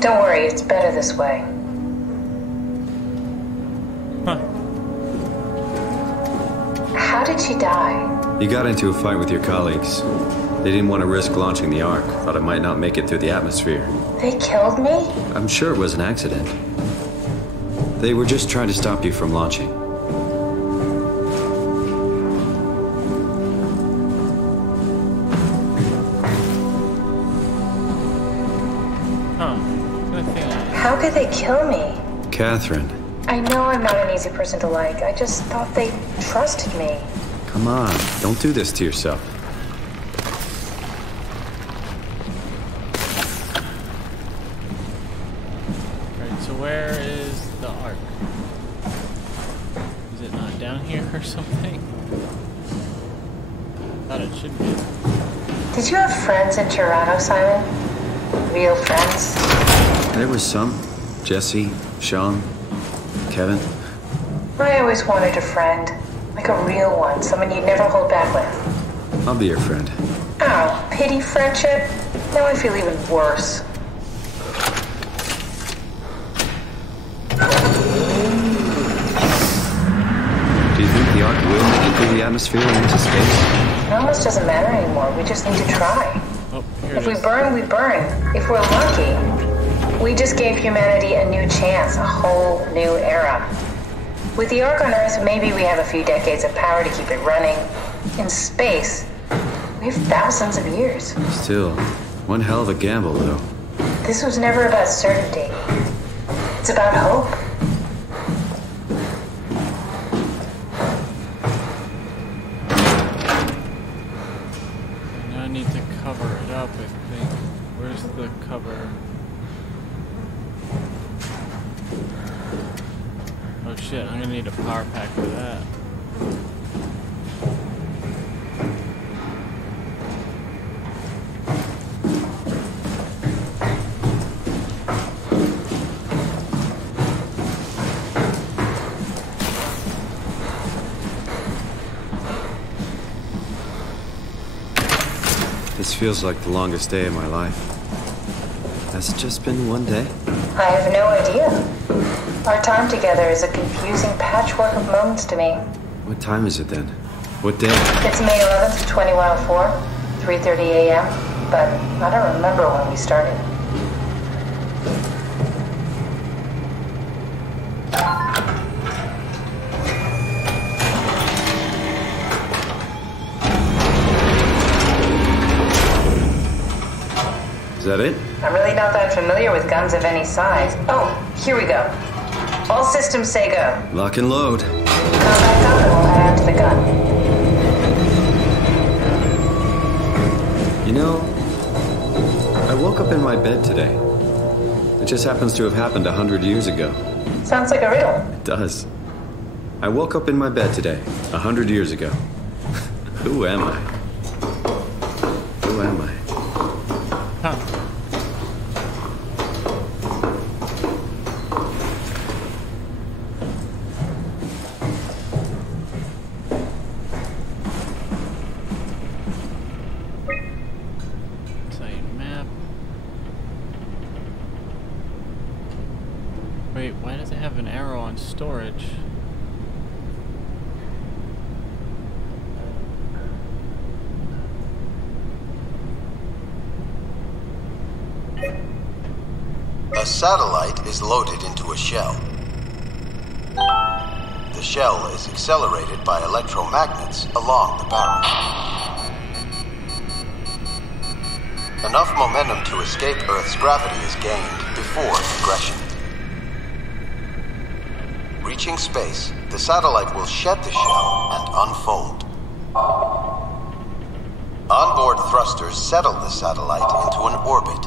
Don't worry, it's better this way. Huh. How did she die? You got into a fight with your colleagues. They didn't want to risk launching the Ark. Thought it might not make it through the atmosphere. They killed me? I'm sure it was an accident. They were just trying to stop you from launching. Huh. Good thing. How could they kill me? Catherine, I know I'm not an easy person to like. I just thought they trusted me. come on. Don't do this to yourself. Alright, so where is the Ark? Is it not down here or something? Thought it should be. Did you have friends in Toronto, Simon? Real friends? There was some. Jesse, Sean, Kevin. I always wanted a friend. Like a real one. Someone you'd never hold back with. I'll be your friend. Oh, pity friendship? Now I feel even worse. Do you think the Ark will make it through the atmosphere and into space? It almost doesn't matter anymore. We just need to try. Oh, if we burn, we burn. If we're lucky, we just gave humanity a new chance, a whole new era. With the Ark on Earth, maybe we have a few decades of power to keep it running. In space, we have thousands of years. Still, one hell of a gamble, though. This was never about certainty. It's about hope. I need to cover it up, I think. Where's the cover? Oh shit, I'm gonna need a power pack for that. This feels like the longest day of my life. Has it just been one day? I have no idea. Our time together is a confusing patchwork of moments to me. What time is it then? What day? It's May 11th, 2004, 3:30 a.m., but I don't remember when we started. Is that it? I'm really not that familiar with guns of any size. Oh, here we go. All systems say go. Lock and load. Come back up and we'll head out to the gun. You know, I woke up in my bed today. It just happens to have happened 100 years ago. Sounds like a riddle. It does. I woke up in my bed today, 100 years ago. Who am I? Who am I? Huh. Site map. Wait, why does it have an arrow on storage? A satellite is loaded into a shell. The shell is accelerated by electromagnets along the barrel. Enough momentum to escape Earth's gravity is gained before regression. Reaching space, the satellite will shed the shell and unfold. Onboard thrusters settle the satellite into an orbit.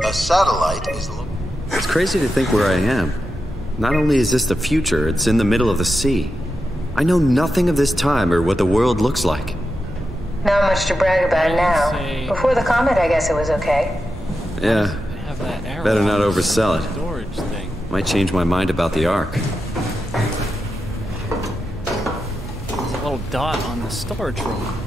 A satellite is... It's crazy to think where I am. Not only is this the future, it's in the middle of the sea. I know nothing of this time or what the world looks like. Not much to brag about now. Before the comet, I guess it was okay. Yeah. Better not oversell it. Storage thing. Might change my mind about the Ark. There's a little dot on the storage room.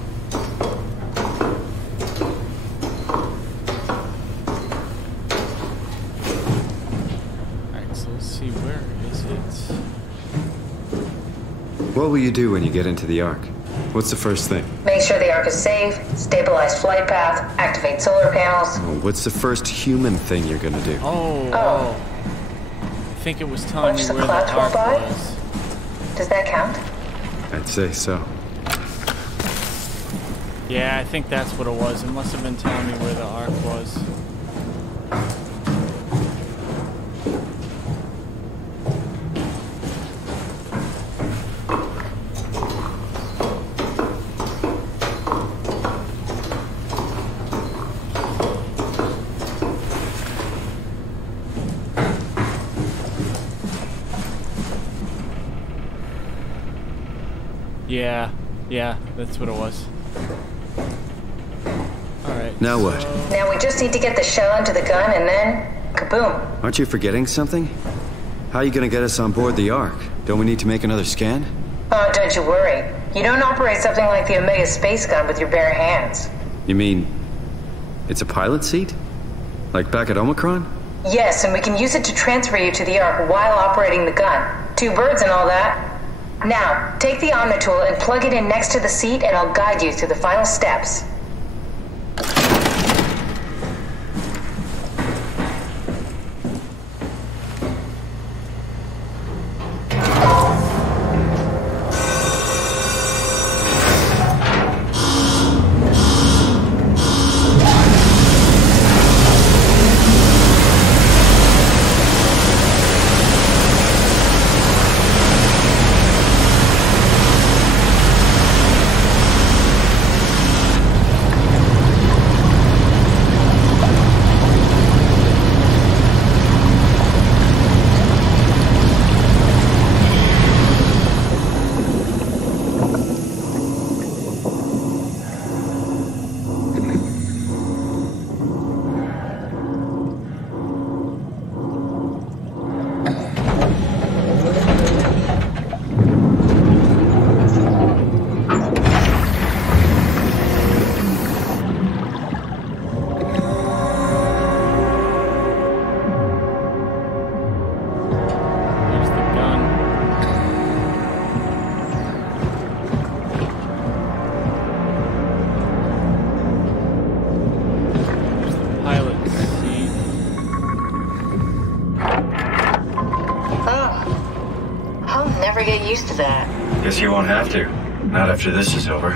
What will you do when you get into the Ark? What's the first thing? Make sure the Ark is safe, stabilize flight path, activate solar panels. Oh, what's the first human thing you're gonna do? Oh. I think it was telling me where the Ark was. Does that count? I'd say so. Yeah, I think that's what it was. It must have been telling me where the Ark was. Yeah, that's what it was. Alright. Now what? Now we just need to get the shell into the gun and then kaboom. Aren't you forgetting something? How are you gonna get us on board the Ark? Don't we need to make another scan? Oh, don't you worry. You don't operate something like the Omega space gun with your bare hands. You mean it's a pilot seat? Like back at Omicron? Yes, and we can use it to transfer you to the Ark while operating the gun. 2 birds and all that. Now, take the Omnitool and plug it in next to the seat and I'll guide you through the final steps. Get used to that. Guess you won't have to. Not after this is over.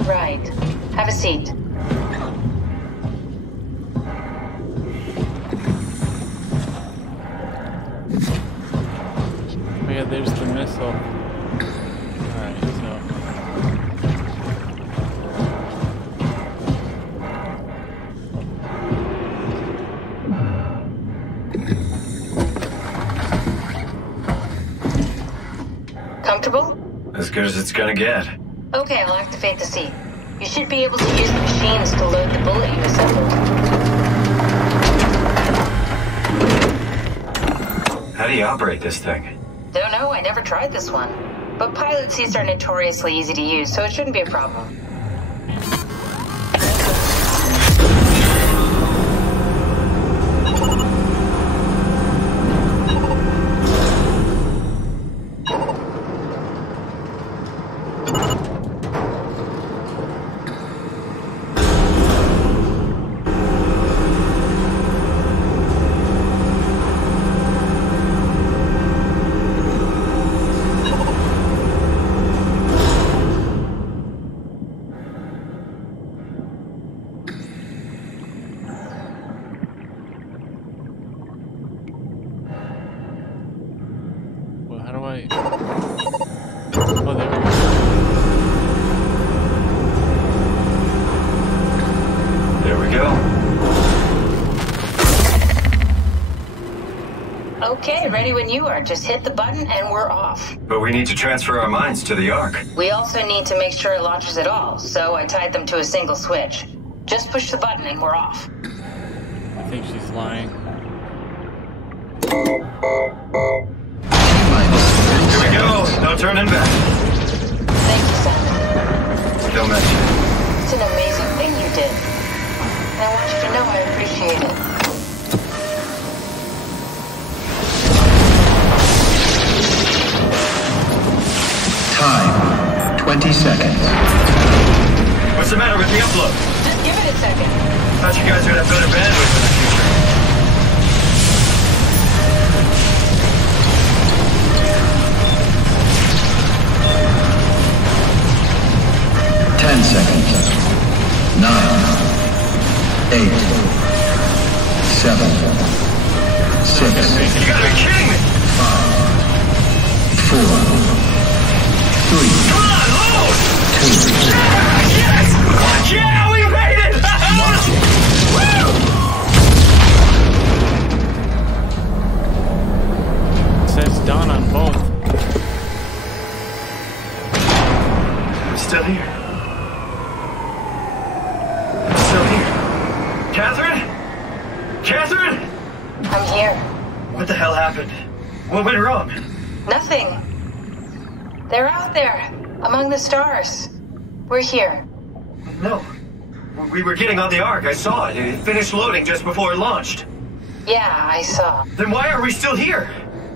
Right. Have a seat. Oh yeah, there's the missile. Alright, so... Comfortable? As good as it's gonna get. Okay, I'll activate the seat. You should be able to use the machines to load the bullet you assembled. How do you operate this thing? Don't know, I never tried this one. But pilot seats are notoriously easy to use, so it shouldn't be a problem. How do I... Oh, there we go. There we go. Okay, ready when you are. Just hit the button and we're off. But we need to transfer our minds to the Ark. We also need to make sure it launches at all, so I tied them to a single switch. Just push the button and we're off. I think she's lying. Here we go. No turning back. Thank you, Simon. Don't mention it. It's an amazing thing you did. And I want you to know I appreciate it. Time, 20 seconds. What's the matter with the upload? Just give it a second. Thought you guys would have better bandwidth in the future. 10 seconds. 9, 8, 7, 6. You gotta be kidding me! 5, 4, 3. Come on, load! 2. Yes! Yeah, we made it! It says done on both. Catherine? Catherine? I'm here. What the hell happened? What went wrong? Nothing. They're out there, among the stars. We're here. No. We were getting on the Ark. I saw it. It finished loading just before it launched. Yeah, I saw. Then why are we still here?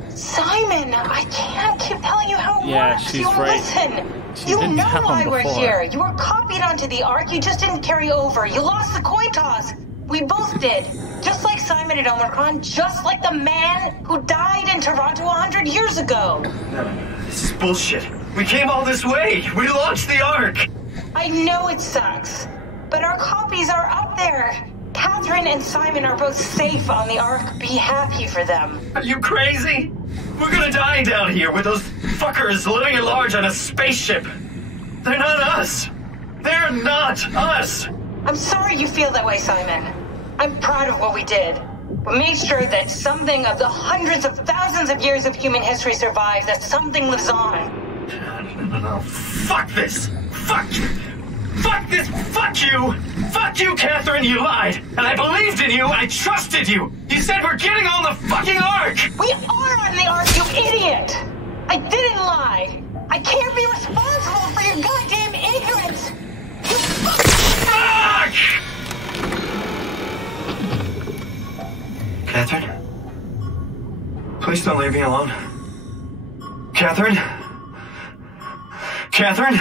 Simon, I can't keep telling you how it works. She's You right. listen. She You didn't know tell why him we're before. here. You were copied onto the Ark. You just didn't carry over. You lost the coin toss. We both did. Just like Simon at Omicron, just like the man who died in Toronto 100 years ago. No, this is bullshit. We came all this way. We launched the Ark. I know it sucks, but our copies are up there. Catherine and Simon are both safe on the Ark. Be happy for them. Are you crazy? We're gonna die down here with those fuckers living at large on a spaceship. They're not us. They're not us. I'm sorry you feel that way, Simon. I'm proud of what we did. We made sure that something of the hundreds of thousands of years of human history survives, that something lives on. No. Fuck this. Fuck you. Fuck this. Fuck you. Fuck you, Catherine. You lied. And I believed in you. I trusted you. You said we're getting on the fucking Ark. We are on the Ark, you idiot. I didn't lie. I can't be responsible for your goddamn ignorance. You fuck! Catherine? Please don't leave me alone. Catherine? Catherine?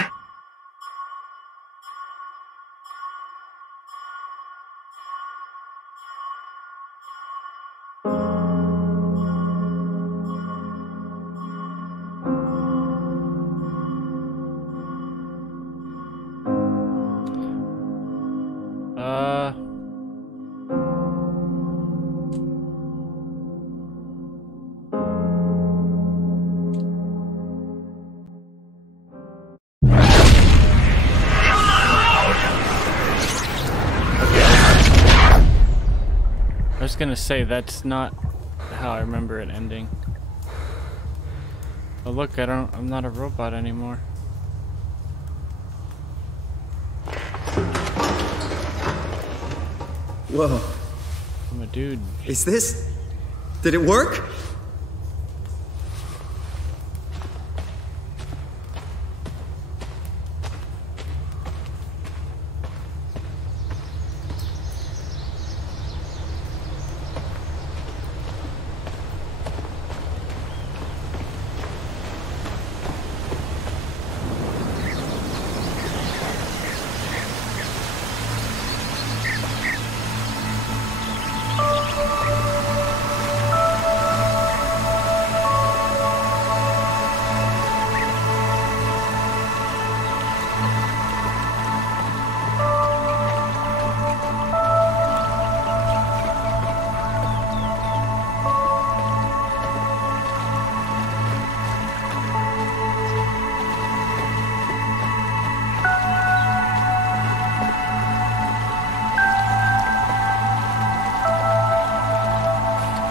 I was gonna say that's not how I remember it ending. Oh look, I'm not a robot anymore. Whoa. I'm a dude. Is this... Did it work?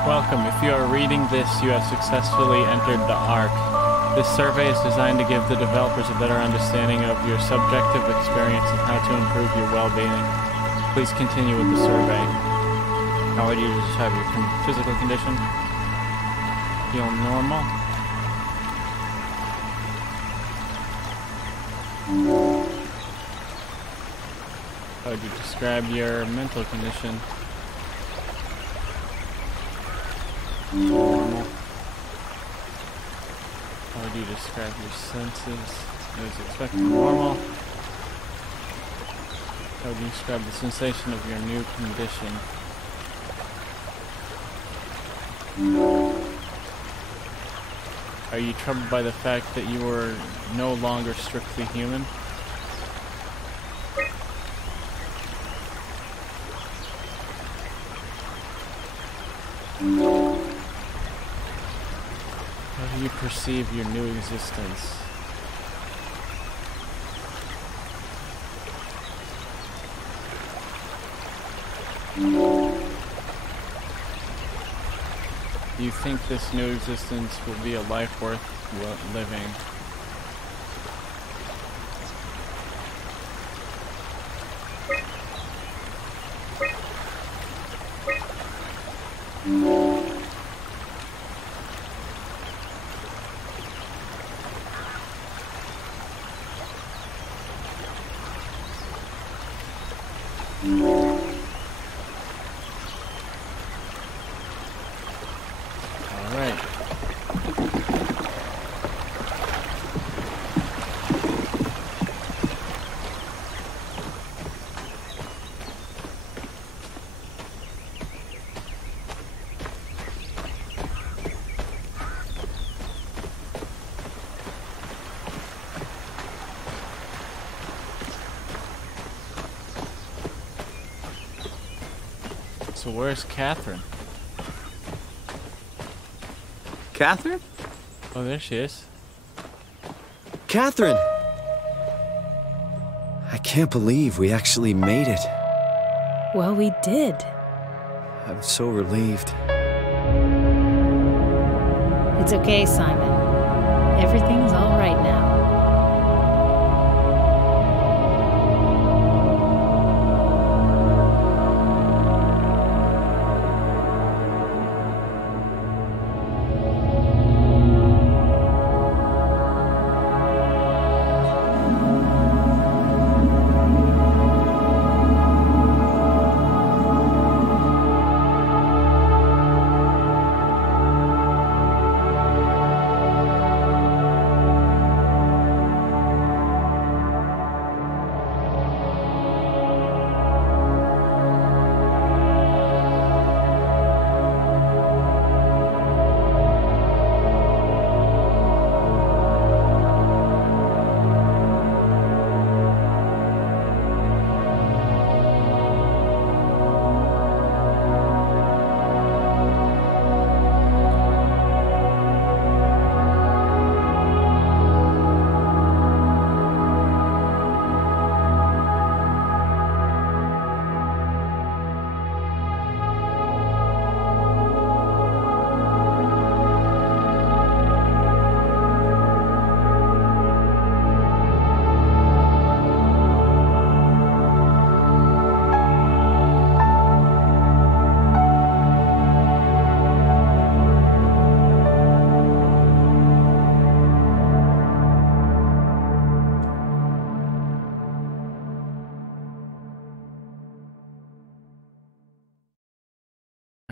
Welcome. If you are reading this, you have successfully entered the Ark. This survey is designed to give the developers a better understanding of your subjective experience and how to improve your well-being. Please continue with the survey. How would you describe your physical condition? Feel normal? How would you describe your mental condition? Normal. How would you describe your senses? As expected, normal. How would you describe the sensation of your new condition? Are you troubled by the fact that you are no longer strictly human? How do you perceive your new existence? Do you think this new existence will be a life worth living? Alright. So where's Catherine? Catherine? Oh, there she is. Catherine! I can't believe we actually made it. Well, we did. I'm so relieved. It's okay, Simon. Everything's all right now.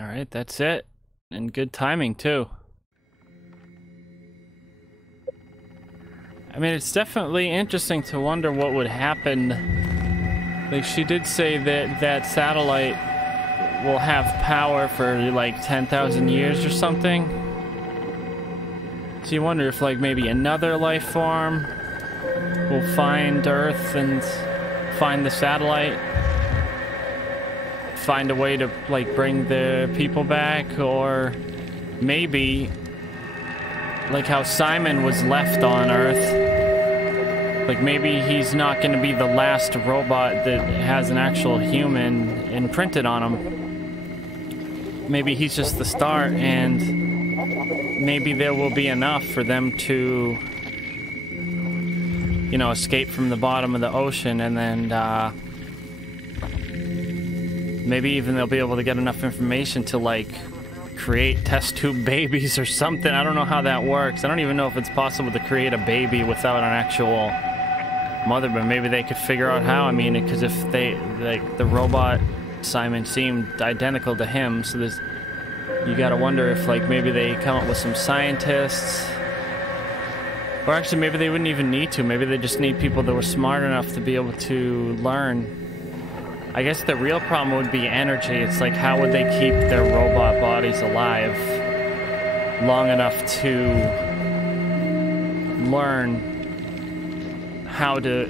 Alright, that's it. And good timing, too. I mean, it's definitely interesting to wonder what would happen. Like, she did say that that satellite will have power for, like, 10,000 years or something. So you wonder if, like, maybe another life form will find Earth and find the satellite. Find a way to, like, bring the people back, or maybe like how Simon was left on Earth, like maybe he's not going to be the last robot that has an actual human imprinted on him. Maybe he's just the start, and maybe there will be enough for them to, you know, escape from the bottom of the ocean, and then maybe even they'll be able to get enough information to, like, create test tube babies or something. I don't know how that works. I don't even know if it's possible to create a baby without an actual mother, but maybe they could figure out how. I mean, because if they, like, the robot Simon seemed identical to him, so there's, you gotta wonder if, like, maybe they come up with some scientists, or actually maybe they wouldn't even need to. Maybe they just need people that were smart enough to be able to learn. I guess the real problem would be energy. It's like, how would they keep their robot bodies alive long enough to learn how to,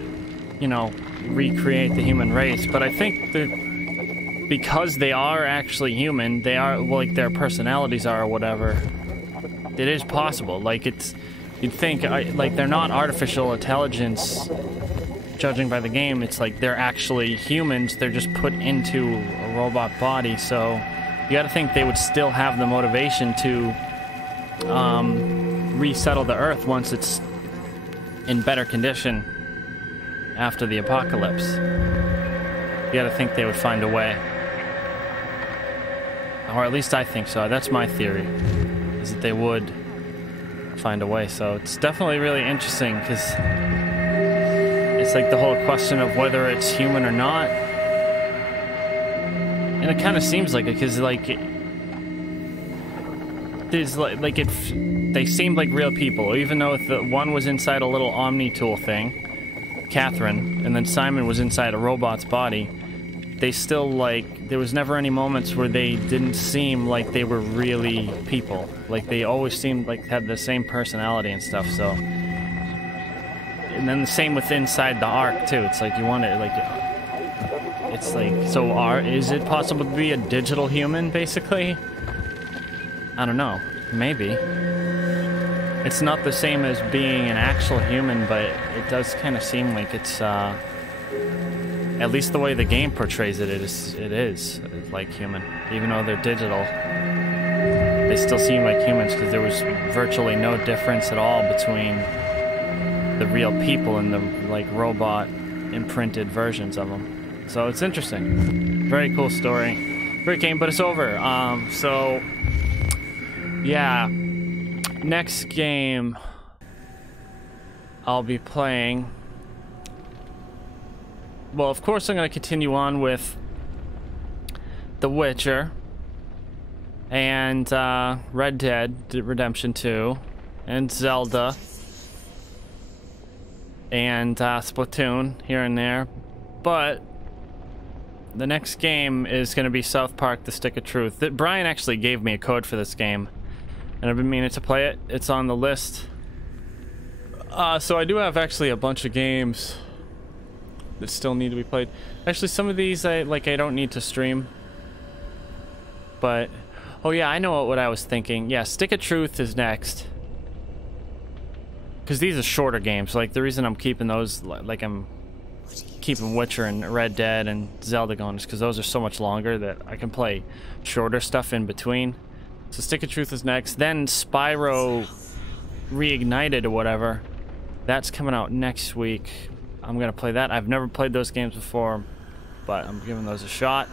you know, recreate the human race? But I think that because they are actually human, they are, well, like, their personalities are or whatever, it is possible. Like, it's, you'd think, like, they're not artificial intelligence. Judging by the game, it's like they're actually humans. They're just put into a robot body. So you got to think they would still have the motivation to resettle the Earth once it's in better condition after the apocalypse. You got to think they would find a way, or at least I think so. That's my theory, is that they would find a way. So it's definitely really interesting, because it's like the whole question of whether it's human or not. And it kind of seems like it, because, like, there's, like, they seemed like real people, even though the one was inside a little Omni tool thing, Catherine, and then Simon was inside a robot's body. They still, like, there was never any moments where they didn't seem like they were really people. Like, they always seemed like had the same personality and stuff, so. And then the same with inside the Ark, too. It's like, you want it, like, it's like, so is it possible to be a digital human, basically? I don't know. Maybe. It's not the same as being an actual human, but it does kind of seem like it's, at least the way the game portrays it, it is like human. Even though they're digital, they still seem like humans, because there was virtually no difference at all between the real people and the, like, robot imprinted versions of them. So it's interesting. Very cool story. Great game, but it's over. So yeah, next game I'll be playing. Well, of course I'm going to continue on with The Witcher and Red Dead Redemption 2 and Zelda and Splatoon here and there. But the next game is going to be South Park: The Stick of Truth. Brian actually gave me a code for this game, and I've been meaning to play it. It's on the list. So I do have actually a bunch of games that still need to be played. Actually, some of these I don't need to stream. But oh yeah, I know what I was thinking. Yeah, Stick of Truth is next. Because these are shorter games. Like, the reason I'm keeping those, like, I'm keeping Witcher and Red Dead and Zelda going is because those are so much longer that I can play shorter stuff in between. So Stick of Truth is next. Then Spyro Reignited or whatever. That's coming out next week. I'm going to play that. I've never played those games before, but I'm giving those a shot.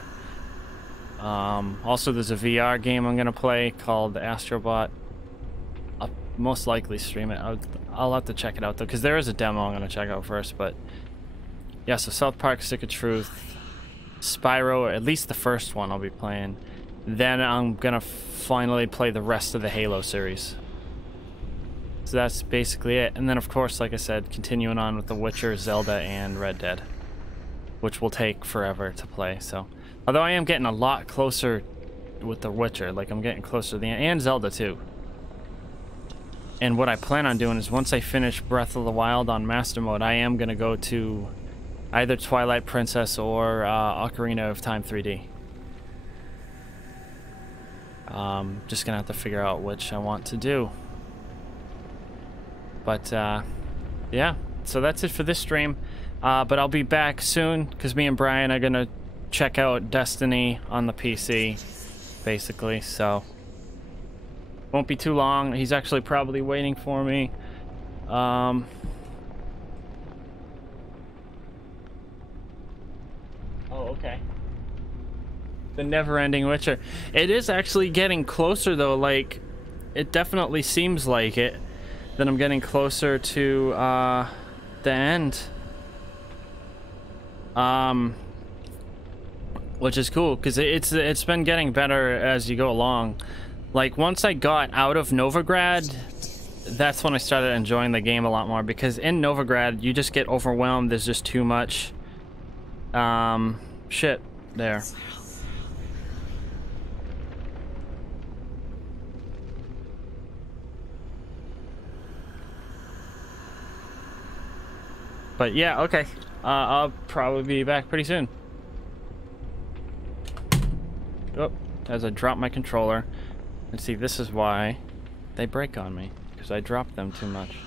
Also, there's a VR game I'm going to play called Astrobot. I'll most likely stream it. I'll have to check it out, though, because there is a demo I'm going to check out first, but yeah, so South Park: Stick of Truth, Spyro, or at least the first one I'll be playing. Then I'm going to finally play the rest of the Halo series. So that's basically it. And then, of course, like I said, continuing on with The Witcher, Zelda, and Red Dead, which will take forever to play. So, although I am getting a lot closer with The Witcher, like I'm getting closer to the end, and Zelda too. And what I plan on doing is once I finish Breath of the Wild on Master Mode, I am going to go to either Twilight Princess or Ocarina of Time 3D. Just going to have to figure out which I want to do. But, yeah, so that's it for this stream. But I'll be back soon, because me and Brian are going to check out Destiny on the PC, basically, so won't be too long. He's actually probably waiting for me. Oh, okay. The Never-Ending Witcher. It is actually getting closer, though. Like, it definitely seems like it. That I'm getting closer to the end. Which is cool, because it's been getting better as you go along. Like, once I got out of Novigrad, that's when I started enjoying the game a lot more, because in Novigrad you just get overwhelmed. There's just too much shit there. But yeah, okay. I'll probably be back pretty soon. Oh, as I drop my controller. And see, this is why they break on me, because I dropped them too much.